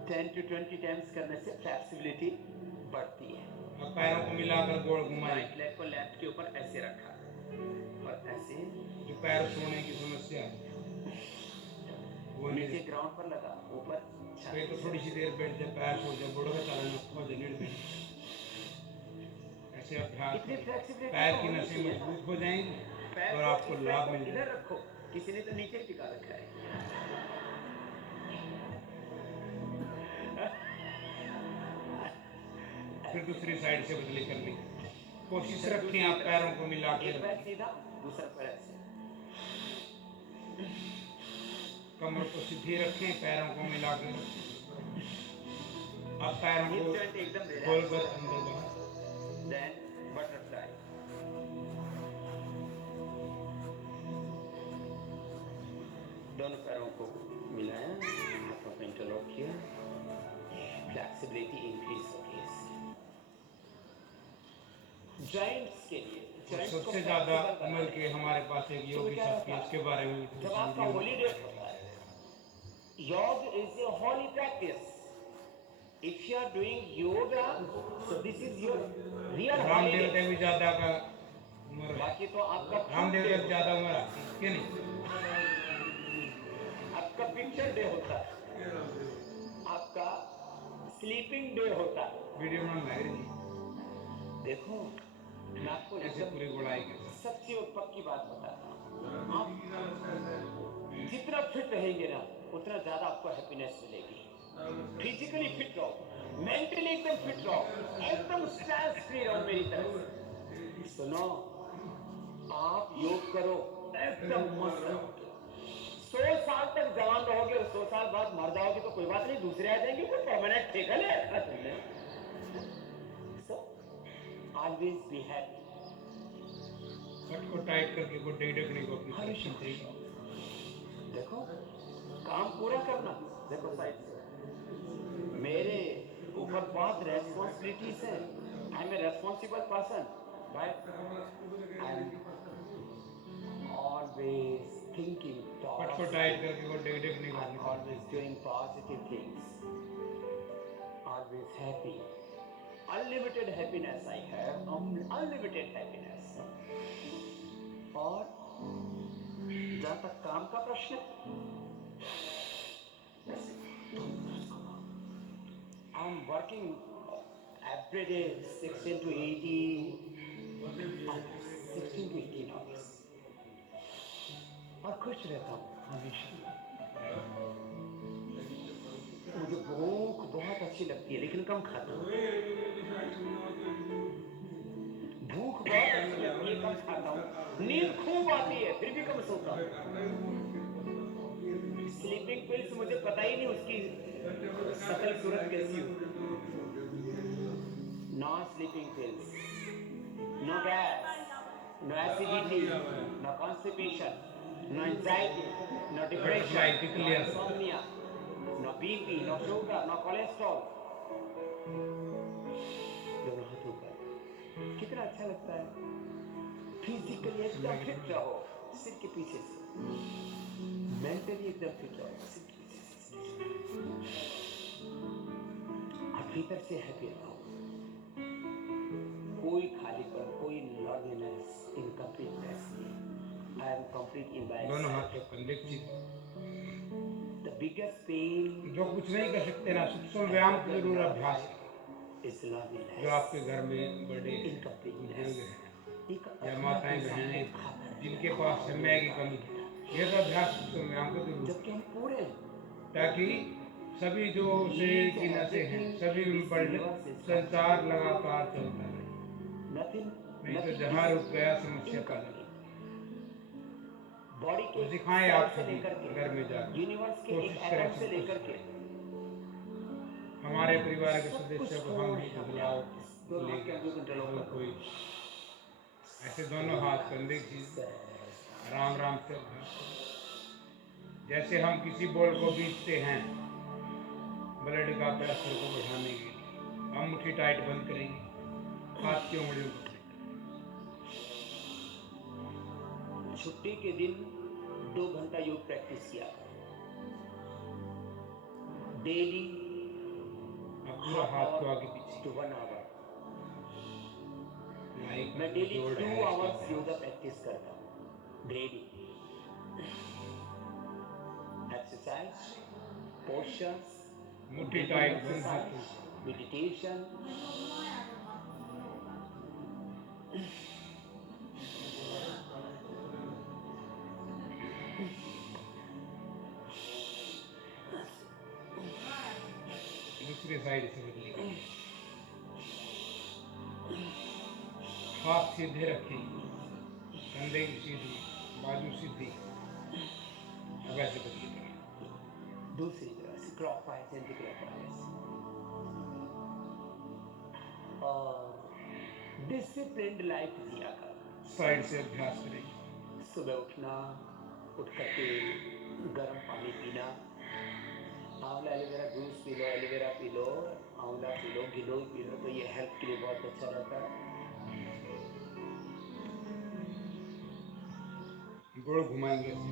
10 to 20 टाइम्स करने से फ्लेक्सिबिलिटी बढ़ती है। अब पैरों को मिलाकर गोल घुमाएं। राइट लेग को लेफ्ट के ऊपर ऐसे रखा और ऐसे जो पैर सोने की समस्या है वो नीचे नहीं। ग्राउंड पर लगा, ऊपर फिर तो थोड़ी सी देर बैठ जाए, पैर सो जाए, बुढ़ो का चलाना हो जाए, नींद में ऐसे अभ्यास इतनी करें। फ्लेक्सिबिलिटी पैर की नसें मजबूत हो जाएंगी और आपको लाभ मिल इधर जाएगा। रखो, किसी ने तो नीचे टिका रखा है। फिर दूसरी साइड से बदली करनी। कोशिश रखें आप पैरों को मिला के एक पैर सीधा, दूसरा पैर ऐसे। कमर को सीधी रखें, पैरों को मिला के अब पैरों को एकदम गोल कर अंदर बाहर। Then butterfly. दोनों पैरों को मिलाया, हाथों को इंटरलॉक किया, फ्लेक्सिबिलिटी इंक्रीज होगी इससे। जॉइंट्स के लिए सबसे ज्यादा उम्र के हमारे पास एक योगी साथी है, इसके बारे में जब आपका हॉलीडे होता है, yoga is a holy practice. If you are doing yoga, so this is your real Ramdev holiday. का भी ज्यादा का उम्र है। बाकी तो आपका रामदेव का ज्यादा उम्र आती है कि नहीं? आपका पिक्चर डे होता है, आपका स्लीपिंग डे होता है। वीडियो बनाना है जी, देखो मैं आपको ऐसे एकदम पूरी गुड़ाई के साथ। सच्ची और पक्की बात बताता हूँ। आप जितना फिट रहेंगे ना, उतना ज्यादा आपको हैप्पीनेस मिलेगी। फिजिकली फिट रहो, मेंटली एकदम फिट रहो, एकदम स्ट्रेस फ्री रहो मेरी तरफ से। सुनो, आप योग करो, एकदम मस्त रहोगे। 100 साल तक जवान रहोगे और 100 साल बाद मर जाओगे तो कोई बात नहीं, दूसरे आ जाएंगे, कोई परमानेंट ठेका नहीं रखा तुमने। So, always be happy. पट को टाइट करके गुड्डे डकने को अपनी तरफ खींचेगी। देखो काम पूरा करना, देखो साइड से मेरे ऊपर बहुत रेस्पॉन्सिबिलिटीज हैं. I am a responsible person, but I am always thinking पट को टाइट करके वो डिग डिग नहीं I'm करनी always doing positive things. Always happy. Unlimited happiness I have. Unlimited happiness. और जहाँ तक काम का प्रश्न, I'm working every day 16 to 18 hours. और खुश रहता हूँ हमेशा. मुझे भूख बहुत अच्छी लगती है लेकिन कम खाता हूँ. भूख बहुत अच्छी लगती है, कम खाता हूँ. नींद खूब आती है फिर भी कम सोता हूँ. स्लीपिंग पिल्स मुझे पता ही नहीं उसकी सकल सूरत कैसी हो. No sleeping pills, no gas, no acidity, no constipation, no anxiety, no depression, no insomnia, no BP, no sugar, no cholesterol. दोनों हाथों पर कितना अच्छा लगता है. फिजिकली एकदम फिट रहो सिर के पीछे से, मेंटली एकदम फिट रहो सिर के पीछे से, और भीतर से हैप्पी रहो. कोई खालीपन, कोई लॉन्लीनेस, इनकम्प्लीटनेस नहीं. I am complete in my दोनों हाथ पे कंधे की द बिगेस्ट पेन जो कुछ नहीं कर सकते ना, सूक्ष्म व्यायाम को जरूर अभ्यास करें. Is loneliness. जो आपके घर में बड़े बुजुर्ग हैं या माताएं बहनें जिनके पास समय की कमी है, यह तो अभ्यास सूक्ष्म व्यायाम को जरूर जबकि हम पूरे करें, ताकि सभी जो शरीर की नसें हैं सभी में संचार लगातार चलता रहे. नहीं तो जहाँ रुक गया समस्या पैदा. बॉडी के सिखाएं आप सभी घर में जाकर, यूनिवर्स के कोशिश एक करें एटम से लेकर के हमारे परिवार के सदस्यों को हम ही बदलाव दोनों ले हाथ के गए. अंदर कंट्रोल तो कर. कोई ऐसे दोनों हाथ कंधे की आराम आराम से अभ्यास करें. जैसे हम किसी बॉल को बीतते हैं ब्लड का प्रेशर को बढ़ाने के लिए, हम मुट्ठी टाइट बंद करेंगे, हाथ की उंगलियों को पकड़ेंगे. छुट्टी के दिन 2 घंटा योग प्रैक्टिस किया डेली. अब पूरा हाथ को आगे पीछे to 1 hour. लाइक मैं डेली जोड़ 2 है. आवर्स योगा प्रैक्टिस करता हूँ डेली. एक्सरसाइज, पोस्चर्स, मुट्ठी टाइट बंद हाथों से. मेडिटेशन. दूसरी साइड से बदलिए. हाथ सीधे रखें, कंधे की सीधी, बाजू सीधी. अब ऐसे बदलिए. दूसरी तरह से क्लॉकवाइज एंटी क्लॉकवाइज. और डिसिप्लिन्ड लाइफ जिया कर. साइड से अभ्यास करेंगे. सुबह उठना, उठ करके गर्म पानी पीना, आंवला aloe vera juice P low, aloe vera P low, आंवला पी लो, गिलोय पी लो, तो ये हेल्थ के लिए बहुत अच्छा रहता है. गोल घुमाएंगे ऐसे.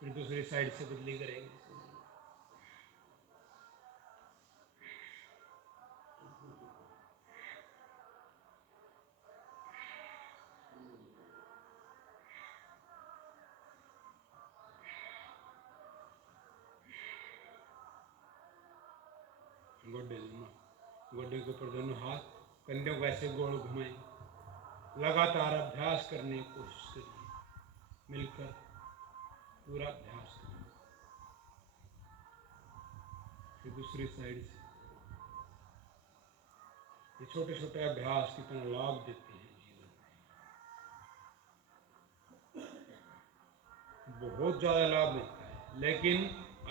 फिर दूसरी साइड से बदली करेंगे. गोडे के ऊपर दोनों हाथ, कंधों को ऐसे गोल घुमाएंगे. लगातार अभ्यास करने की कोशिश करिए. मिलकर पूरा अभ्यास करें. फिर दूसरी साइड से. ये छोटे छोटे अभ्यास कितना लाभ देते हैं जीवन में. बहुत ज़्यादा लाभ मिलता है, लेकिन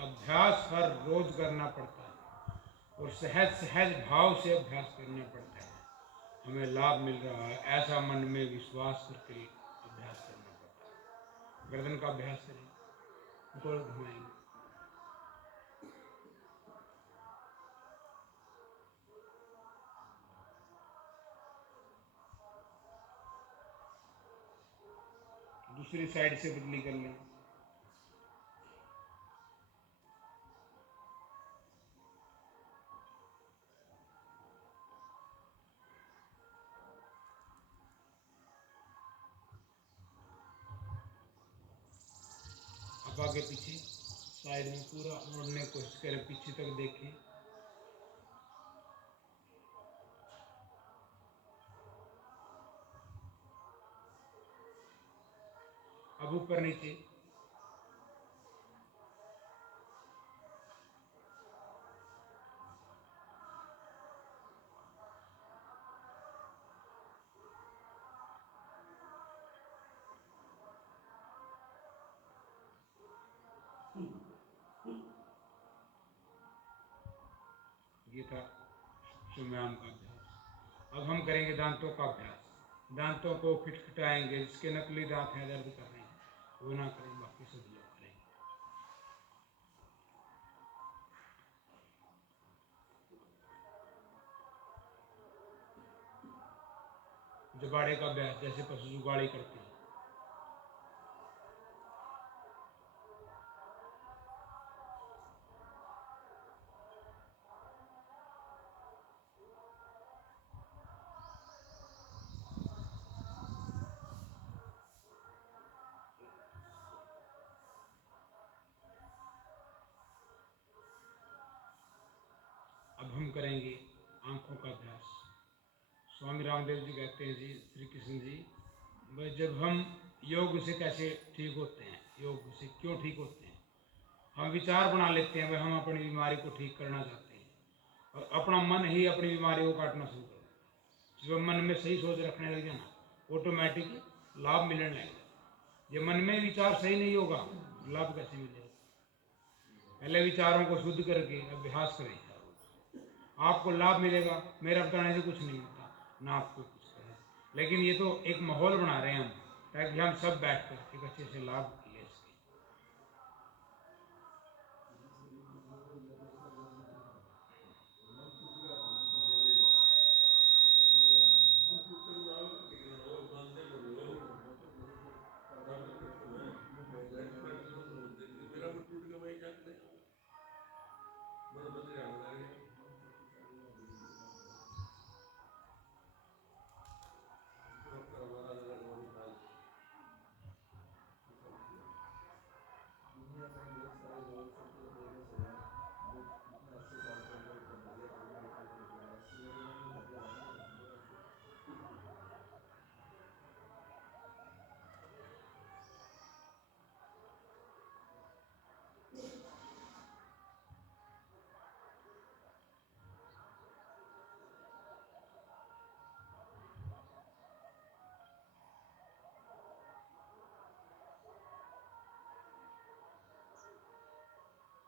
अभ्यास हर रोज करना पड़ता है और सहज सहज भाव से अभ्यास करना पड़ता है. हमें लाभ मिल रहा है, ऐसा मन में विश्वास करके अभ्यास करना पड़ता है। गर्दन का अभ्यास करें, गोल घुमाएंगे, दूसरी साइड से बदली कर लें। अब आगे पीछे साइड में पूरा मोड़ने की कोशिश करें, पीछे तक देखें। अब ऊपर नीचे, ये था प्राणायाम का अभ्यास। अब हम करेंगे दांतों का अभ्यास। दांतों को खिटखिटाएंगे, जिसके नकली दांत हैं दर्द कर रहे हैं वो ना करें, बाकी सब लोग करेंगे। जबाड़े का अभ्यास, जैसे पशु जुगाड़ी करते हैं। अब हम करेंगे आंखों का अभ्यास। स्वामी रामदेव जी कहते हैं, जी श्री कृष्ण जी, भाई जब हम योग से कैसे ठीक होते हैं, योग से क्यों ठीक होते हैं? हम विचार बना लेते हैं भाई हम अपनी बीमारी को ठीक करना चाहते हैं, और अपना मन ही अपनी बीमारी को काटना शुरू कर देता है। जब मन में सही सोच रखने लग जाना, ऑटोमेटिक लाभ मिलने लगेगा। जब मन में विचार सही नहीं होगा, लाभ कैसे मिलेगा? पहले विचारों को शुद्ध करके अभ्यास करें, आपको लाभ मिलेगा। मेरा बताने से कुछ नहीं होता, ना आपको कुछ करें। लेकिन ये तो एक माहौल बना रहे हैं हम, ताकि हम सब बैठ कर एक अच्छे से लाभ ले सकें।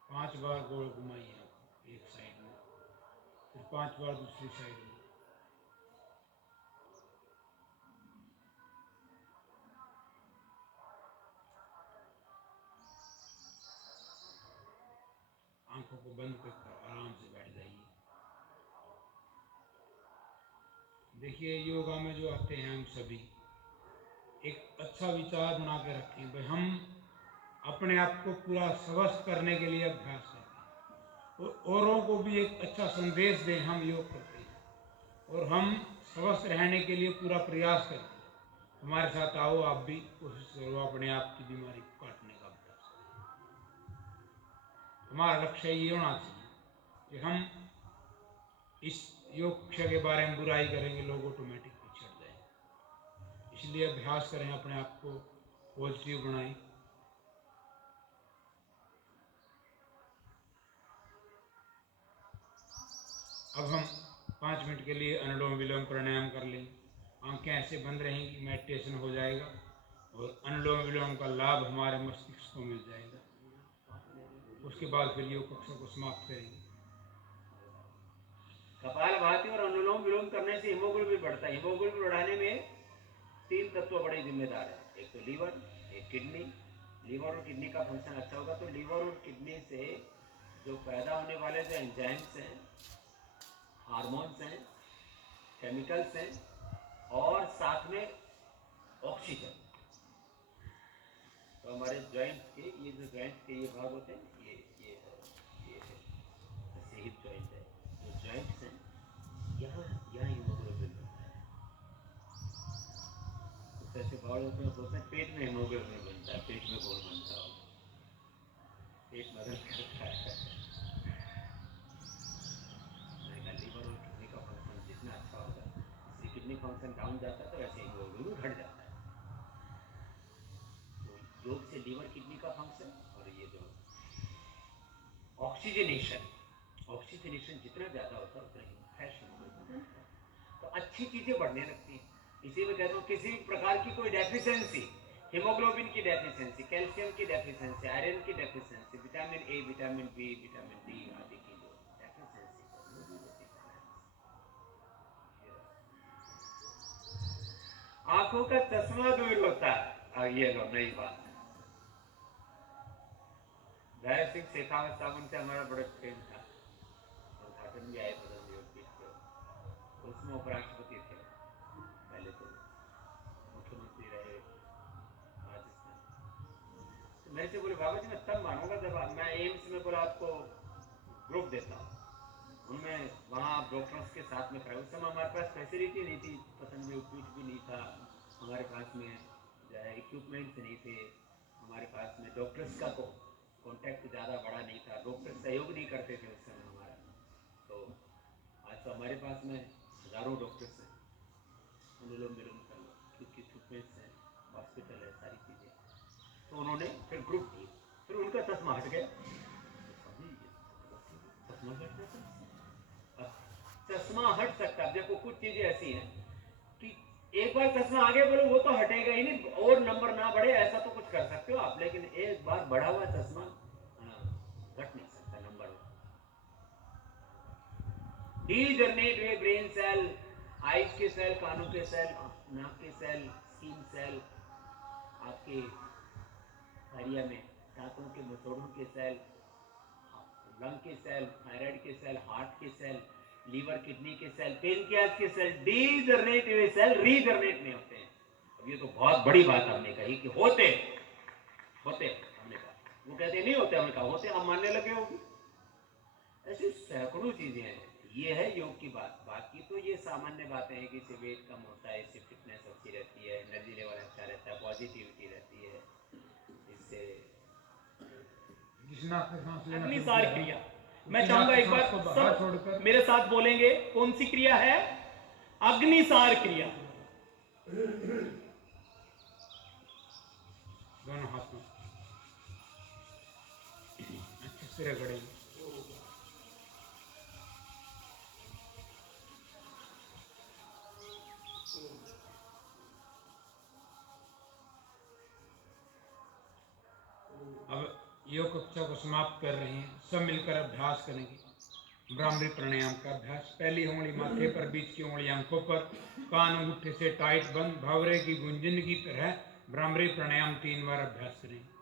पांच बार गोल घुमाइए आपको एक साइड में, फिर 5 बार दूसरी साइड में। आंखों को बंद कर आराम से बैठ जाइए। देखिए, योगा में जो आते हैं हम सभी एक अच्छा विचार बना के रखें भाई हम अपने आप को पूरा स्वस्थ करने के लिए अभ्यास करते हैं, और औरों को भी एक अच्छा संदेश दें हम योग करते हैं, और हम स्वस्थ रहने के लिए पूरा प्रयास करते हैं। हमारे साथ आओ, आप भी कोशिश करो अपने आप की बीमारी को काटने का अभ्यास करें। हमारा लक्ष्य ये होना चाहिए कि हम इस योग कक्षा के बारे में बुराई करेंगे, लोग ऑटोमेटिक पिछड़ जाएंगे। इसलिए अभ्यास करें, अपने आप को पॉजिटिव बनाएं। अब हम 5 मिनट के लिए अनुलोम विलोम प्राणायाम कर लें। आंखें ऐसे बंद रहेंगी, मेडिटेशन हो जाएगा, और अनुलोम विलोम का लाभ हमारे मस्तिष्क को मिल जाएगा। उसके बाद फिर योग कक्षा को समाप्त करेंगे। कपालभाति और अनुलोम विलोम करने से हीमोग्लोबिन बढ़ता है। हीमोग्लोबिन बढ़ाने में 3 तत्व बड़े जिम्मेदार हैं। एक तो लीवर, एक किडनी। लीवर और किडनी का फंक्शन अच्छा होगा तो लीवर और किडनी से जो पैदा होने वाले जो एंजाइम्स हैं, हार्मोन्स हैं, केमिकल्स हैं और साथ में ऑक्सीजन, तो हमारे जॉइंट्स के ये जो जॉइंट्स के ये भाग होते हैं, ये है जैसे हिप जॉइंट है, जो जॉइंट्स हैं यहाँ हीमोग्लोबिन बनता है। कुछ ऐसे भाग होते हैं, बोलते हैं पेट में हीमोग्लोबिन बनता है, पेट में गोल बनता है, पेट मदद करता है। लीवर और किडनी का फंक्शन जितना अच्छा होगा, इसलिए किडनी फंक्शन डाउन जाता है तो वैसे हीमोग्लोबिन घट जाता है। तो योग से लीवर किडनी का फंक्शन और ये जो ऑक्सीजनेशन जितना ज्यादा होता है उतना फ्रेश हीमोग्लोबिन, तो अच्छी चीजें बढ़ने लगती हैं। इसी में कहता हूँ किसी भी प्रकार की कोई डेफिशिएंसी, हीमोग्लोबिन की डेफिशिएंसी, कैल्शियम की डेफिशिएंसी, आयरन की deficiency, vitamin A, vitamin B, vitamin D आदि की जो डेफिशिएंसी वो भी होती है। आंखों का चश्मा दूर होता है। और ये लो नई बात, धैर्य सिंह शेखावत साहब उनसे हमारा बड़ा प्रेम था, उद्घाटन भी आए पदम योग पीठ पे, उसमें उपराष्ट्रपति थे, पहले तो मुख्यमंत्री रहे राजस्थान। तो मेरे से बोले बाबा जी मैं तब मानूंगा जब मैं एम्स में बोला आपको ग्रुप देता हूँ, उनमें वहाँ डॉक्टर्स के साथ में खड़ा। उस समय हमारे पास फैसिलिटी नहीं थी, पतंग योग पीठ भी नहीं था हमारे पास में, जो है इक्विपमेंट्स नहीं थे हमारे पास में, डॉक्टर्स का कॉन्टैक्ट ज़्यादा बड़ा नहीं था, डॉक्टर सहयोग नहीं करते थे उस समय हमारा। तो आज तो हमारे पास में हज़ारों डॉक्टर्स हैं, अनुलोम विलोम कर लो, क्योंकि इक्विपमेंट्स हैं, हॉस्पिटल है, सारी चीज़ें। तो उन्होंने फिर ग्रुप दिए, फिर उनका चश्मा हट गया। चश्मा हट गया, चश्मा हट सकता है। देखो कुछ चीज़ें ऐसी हैं कि एक बार चश्मा आगे बोलो वो तो हटेगा ही नहीं, और नंबर ना बढ़े ऐसा तो कुछ कर सकते हो आप, लेकिन एक बार बढ़ा हुआ चश्मा घट नहीं सकता नंबर। डीजनरेट हुए ब्रेन सेल, आईज के सेल, कानों के सेल, नाक के सेल, स्किन सेल, आपके हरिया में दांतों के मसोड़ों के सेल, लंग के सेल, थायराइड के सेल, हार्ट के सेल, लीवर किडनी के सेल, पेनक्रियास के सेल, डीजनरेट हुए सेल रीजनरेट नहीं होते हैं। अब ये तो बहुत बड़ी बात हमने कही कि होते हमने कहा, वो कहते नहीं होते, हमने कहा होते, हम मानने लगे होगी। ऐसी सैकड़ों चीजें हैं। ये है योग की बात। बाकी तो ये सामान्य बातें हैं कि इससे वेट कम होता है, इससे फिटनेस अच्छी रहती है, एनर्जी लेवल अच्छा रहता है, पॉजिटिविटी रहती है, इससे अग्निसार क्रिया। मैं चाहूंगा एक बार सब मेरे साथ बोलेंगे, कौन सी क्रिया है? अग्निसार क्रिया। दोनों हाथों अच्छे से रगड़ेंगे। अब योग कक्षा को समाप्त कर रहे हैं, सब मिलकर अभ्यास करेंगे। ब्राह्मणी प्राणायाम का अभ्यास। पहली उंगली माथे पर, बीच की उंगली आंखों पर, कान अंगूठे से टाइट बंद, भंवरे की गुंजन की तरह ब्राह्मणी प्राणायाम 3 बार अभ्यास करेंगे।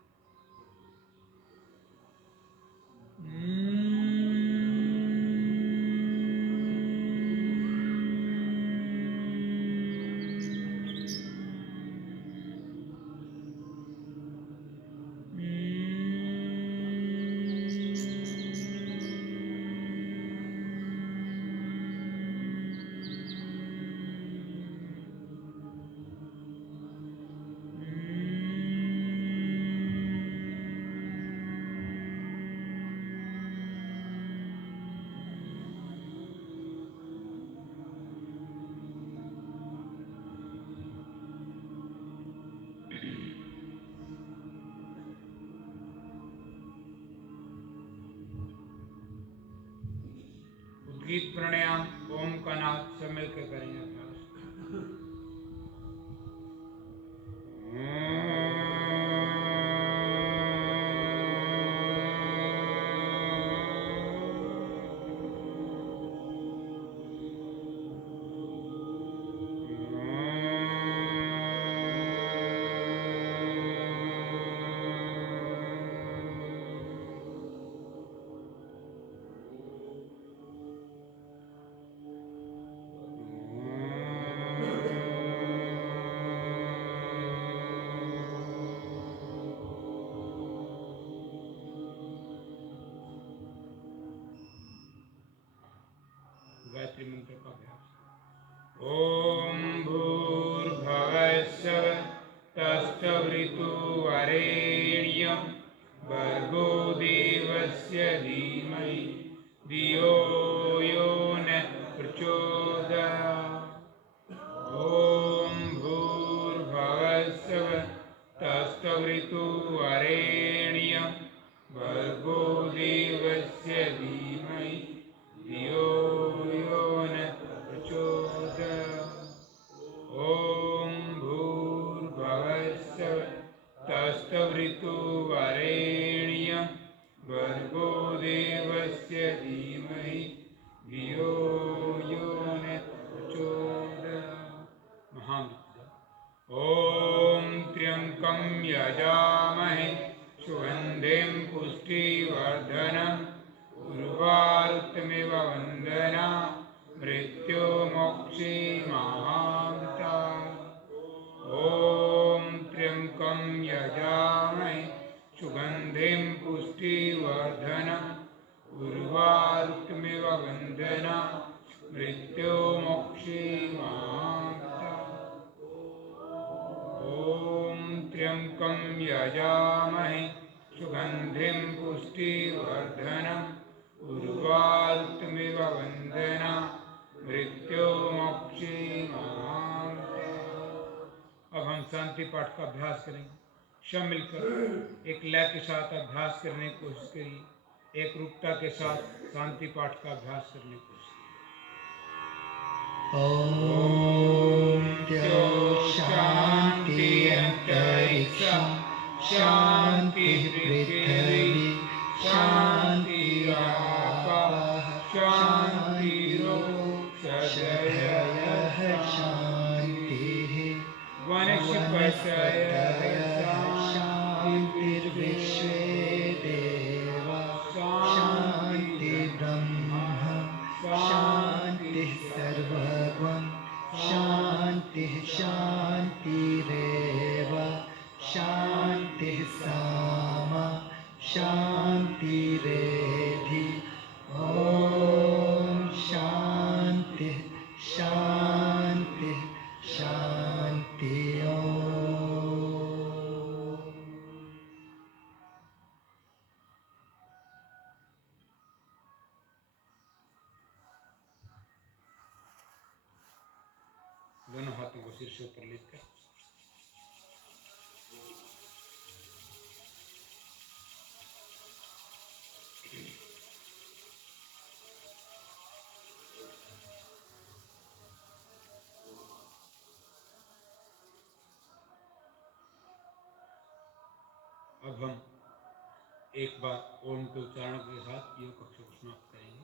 उद्गीत प्राणायाम, ओम का नाद सब मिलकर करेंगे अभ्यास। भुवस्सव तस्थवृतुवरेण्यं भर्गो देवस्य धीमहि धियो यो न प्रचोदयात्। ॐ भूर्भुवस्सव तस्थवृतुवरेण्यं भर्गो देवस्य धीमहि धियो यो न प्रचोदयात्। ॐ भूर्भुवस्सव तस्थवृतुवरेण्यं भर्गो देवस्य धीमहि धियो यो न प्रचोदयात्। महामृत्युंजय। ॐ त्र्यंबकं यजामहे सुगन्धिं पुष्टिवर्धनम् उर्वारुकमिव वन्दना मृत्युमोक्षीमामृतात्। ॐ त्र्यंबकं यजामहे सुगन्धिं पुष्टिवर्धनम् उर्वारुकमिव वन्दना मृत्युमोक्षीमामृतात्। ॐ त्र्यंबकं यजामहे सुगन्धिं पुष्टिवर्धनम् उर्वारुकमिव वन्दना मृत्युमोक्षीमामृतात्। अब हम शांति पाठ का अभ्यास करेंगे। सब मिलकर एक लय के साथ अभ्यास करने की कोशिश करिए। एक रूपता के साथ शांति पाठ का अभ्यास करने की कोशिश करिए। ॐ शांति अंतरिक्षं शांति पृथिवी शांतिरापः शांतिरोषधयः शान्तिः वनस्पतयः शान्तिर्विश्वे देवा शान्ति ब्रह्म शान्तिः सर्वगं शान्तिः शान्तिरेव शान्तिः सामा शान्तिरेधि। ॐ शान्तिः शान्तिः शान्ति। दोनों हाथों को सिर से ऊपर लेकर अब हम एक बार ओम के उच्चारण के साथ योग कक्ष को समाप्त करेंगे।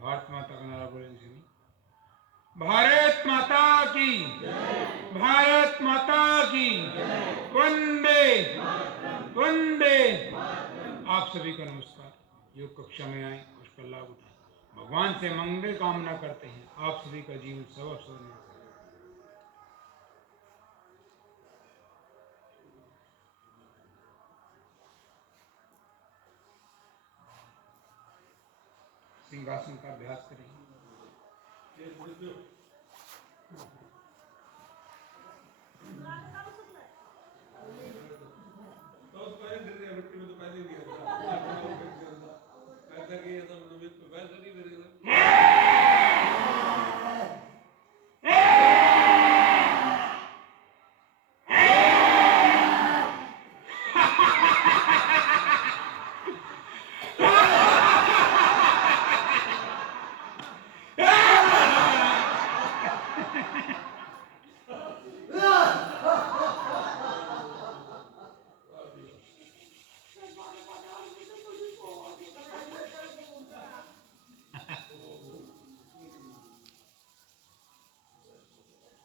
भारत माता का नारा बोलेंगे सभी। भारत माता की, भारत माता की, वंदे वंदे। आप सभी का नमस्कार। योग कक्षा में आए, उसका लाभ उठाएं। भगवान से मंगल कामना करते हैं। आप सभी का जीवन सब अवसर में सिंहासन का अभ्यास करेंगे।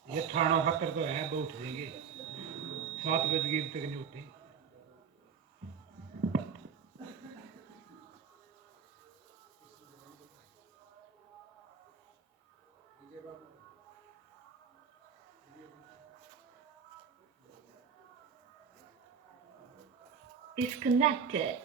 ये ठाणो खतर तो है, वो उठ जाएंगे। 7 बजे तक नहीं उठे। Disconnected.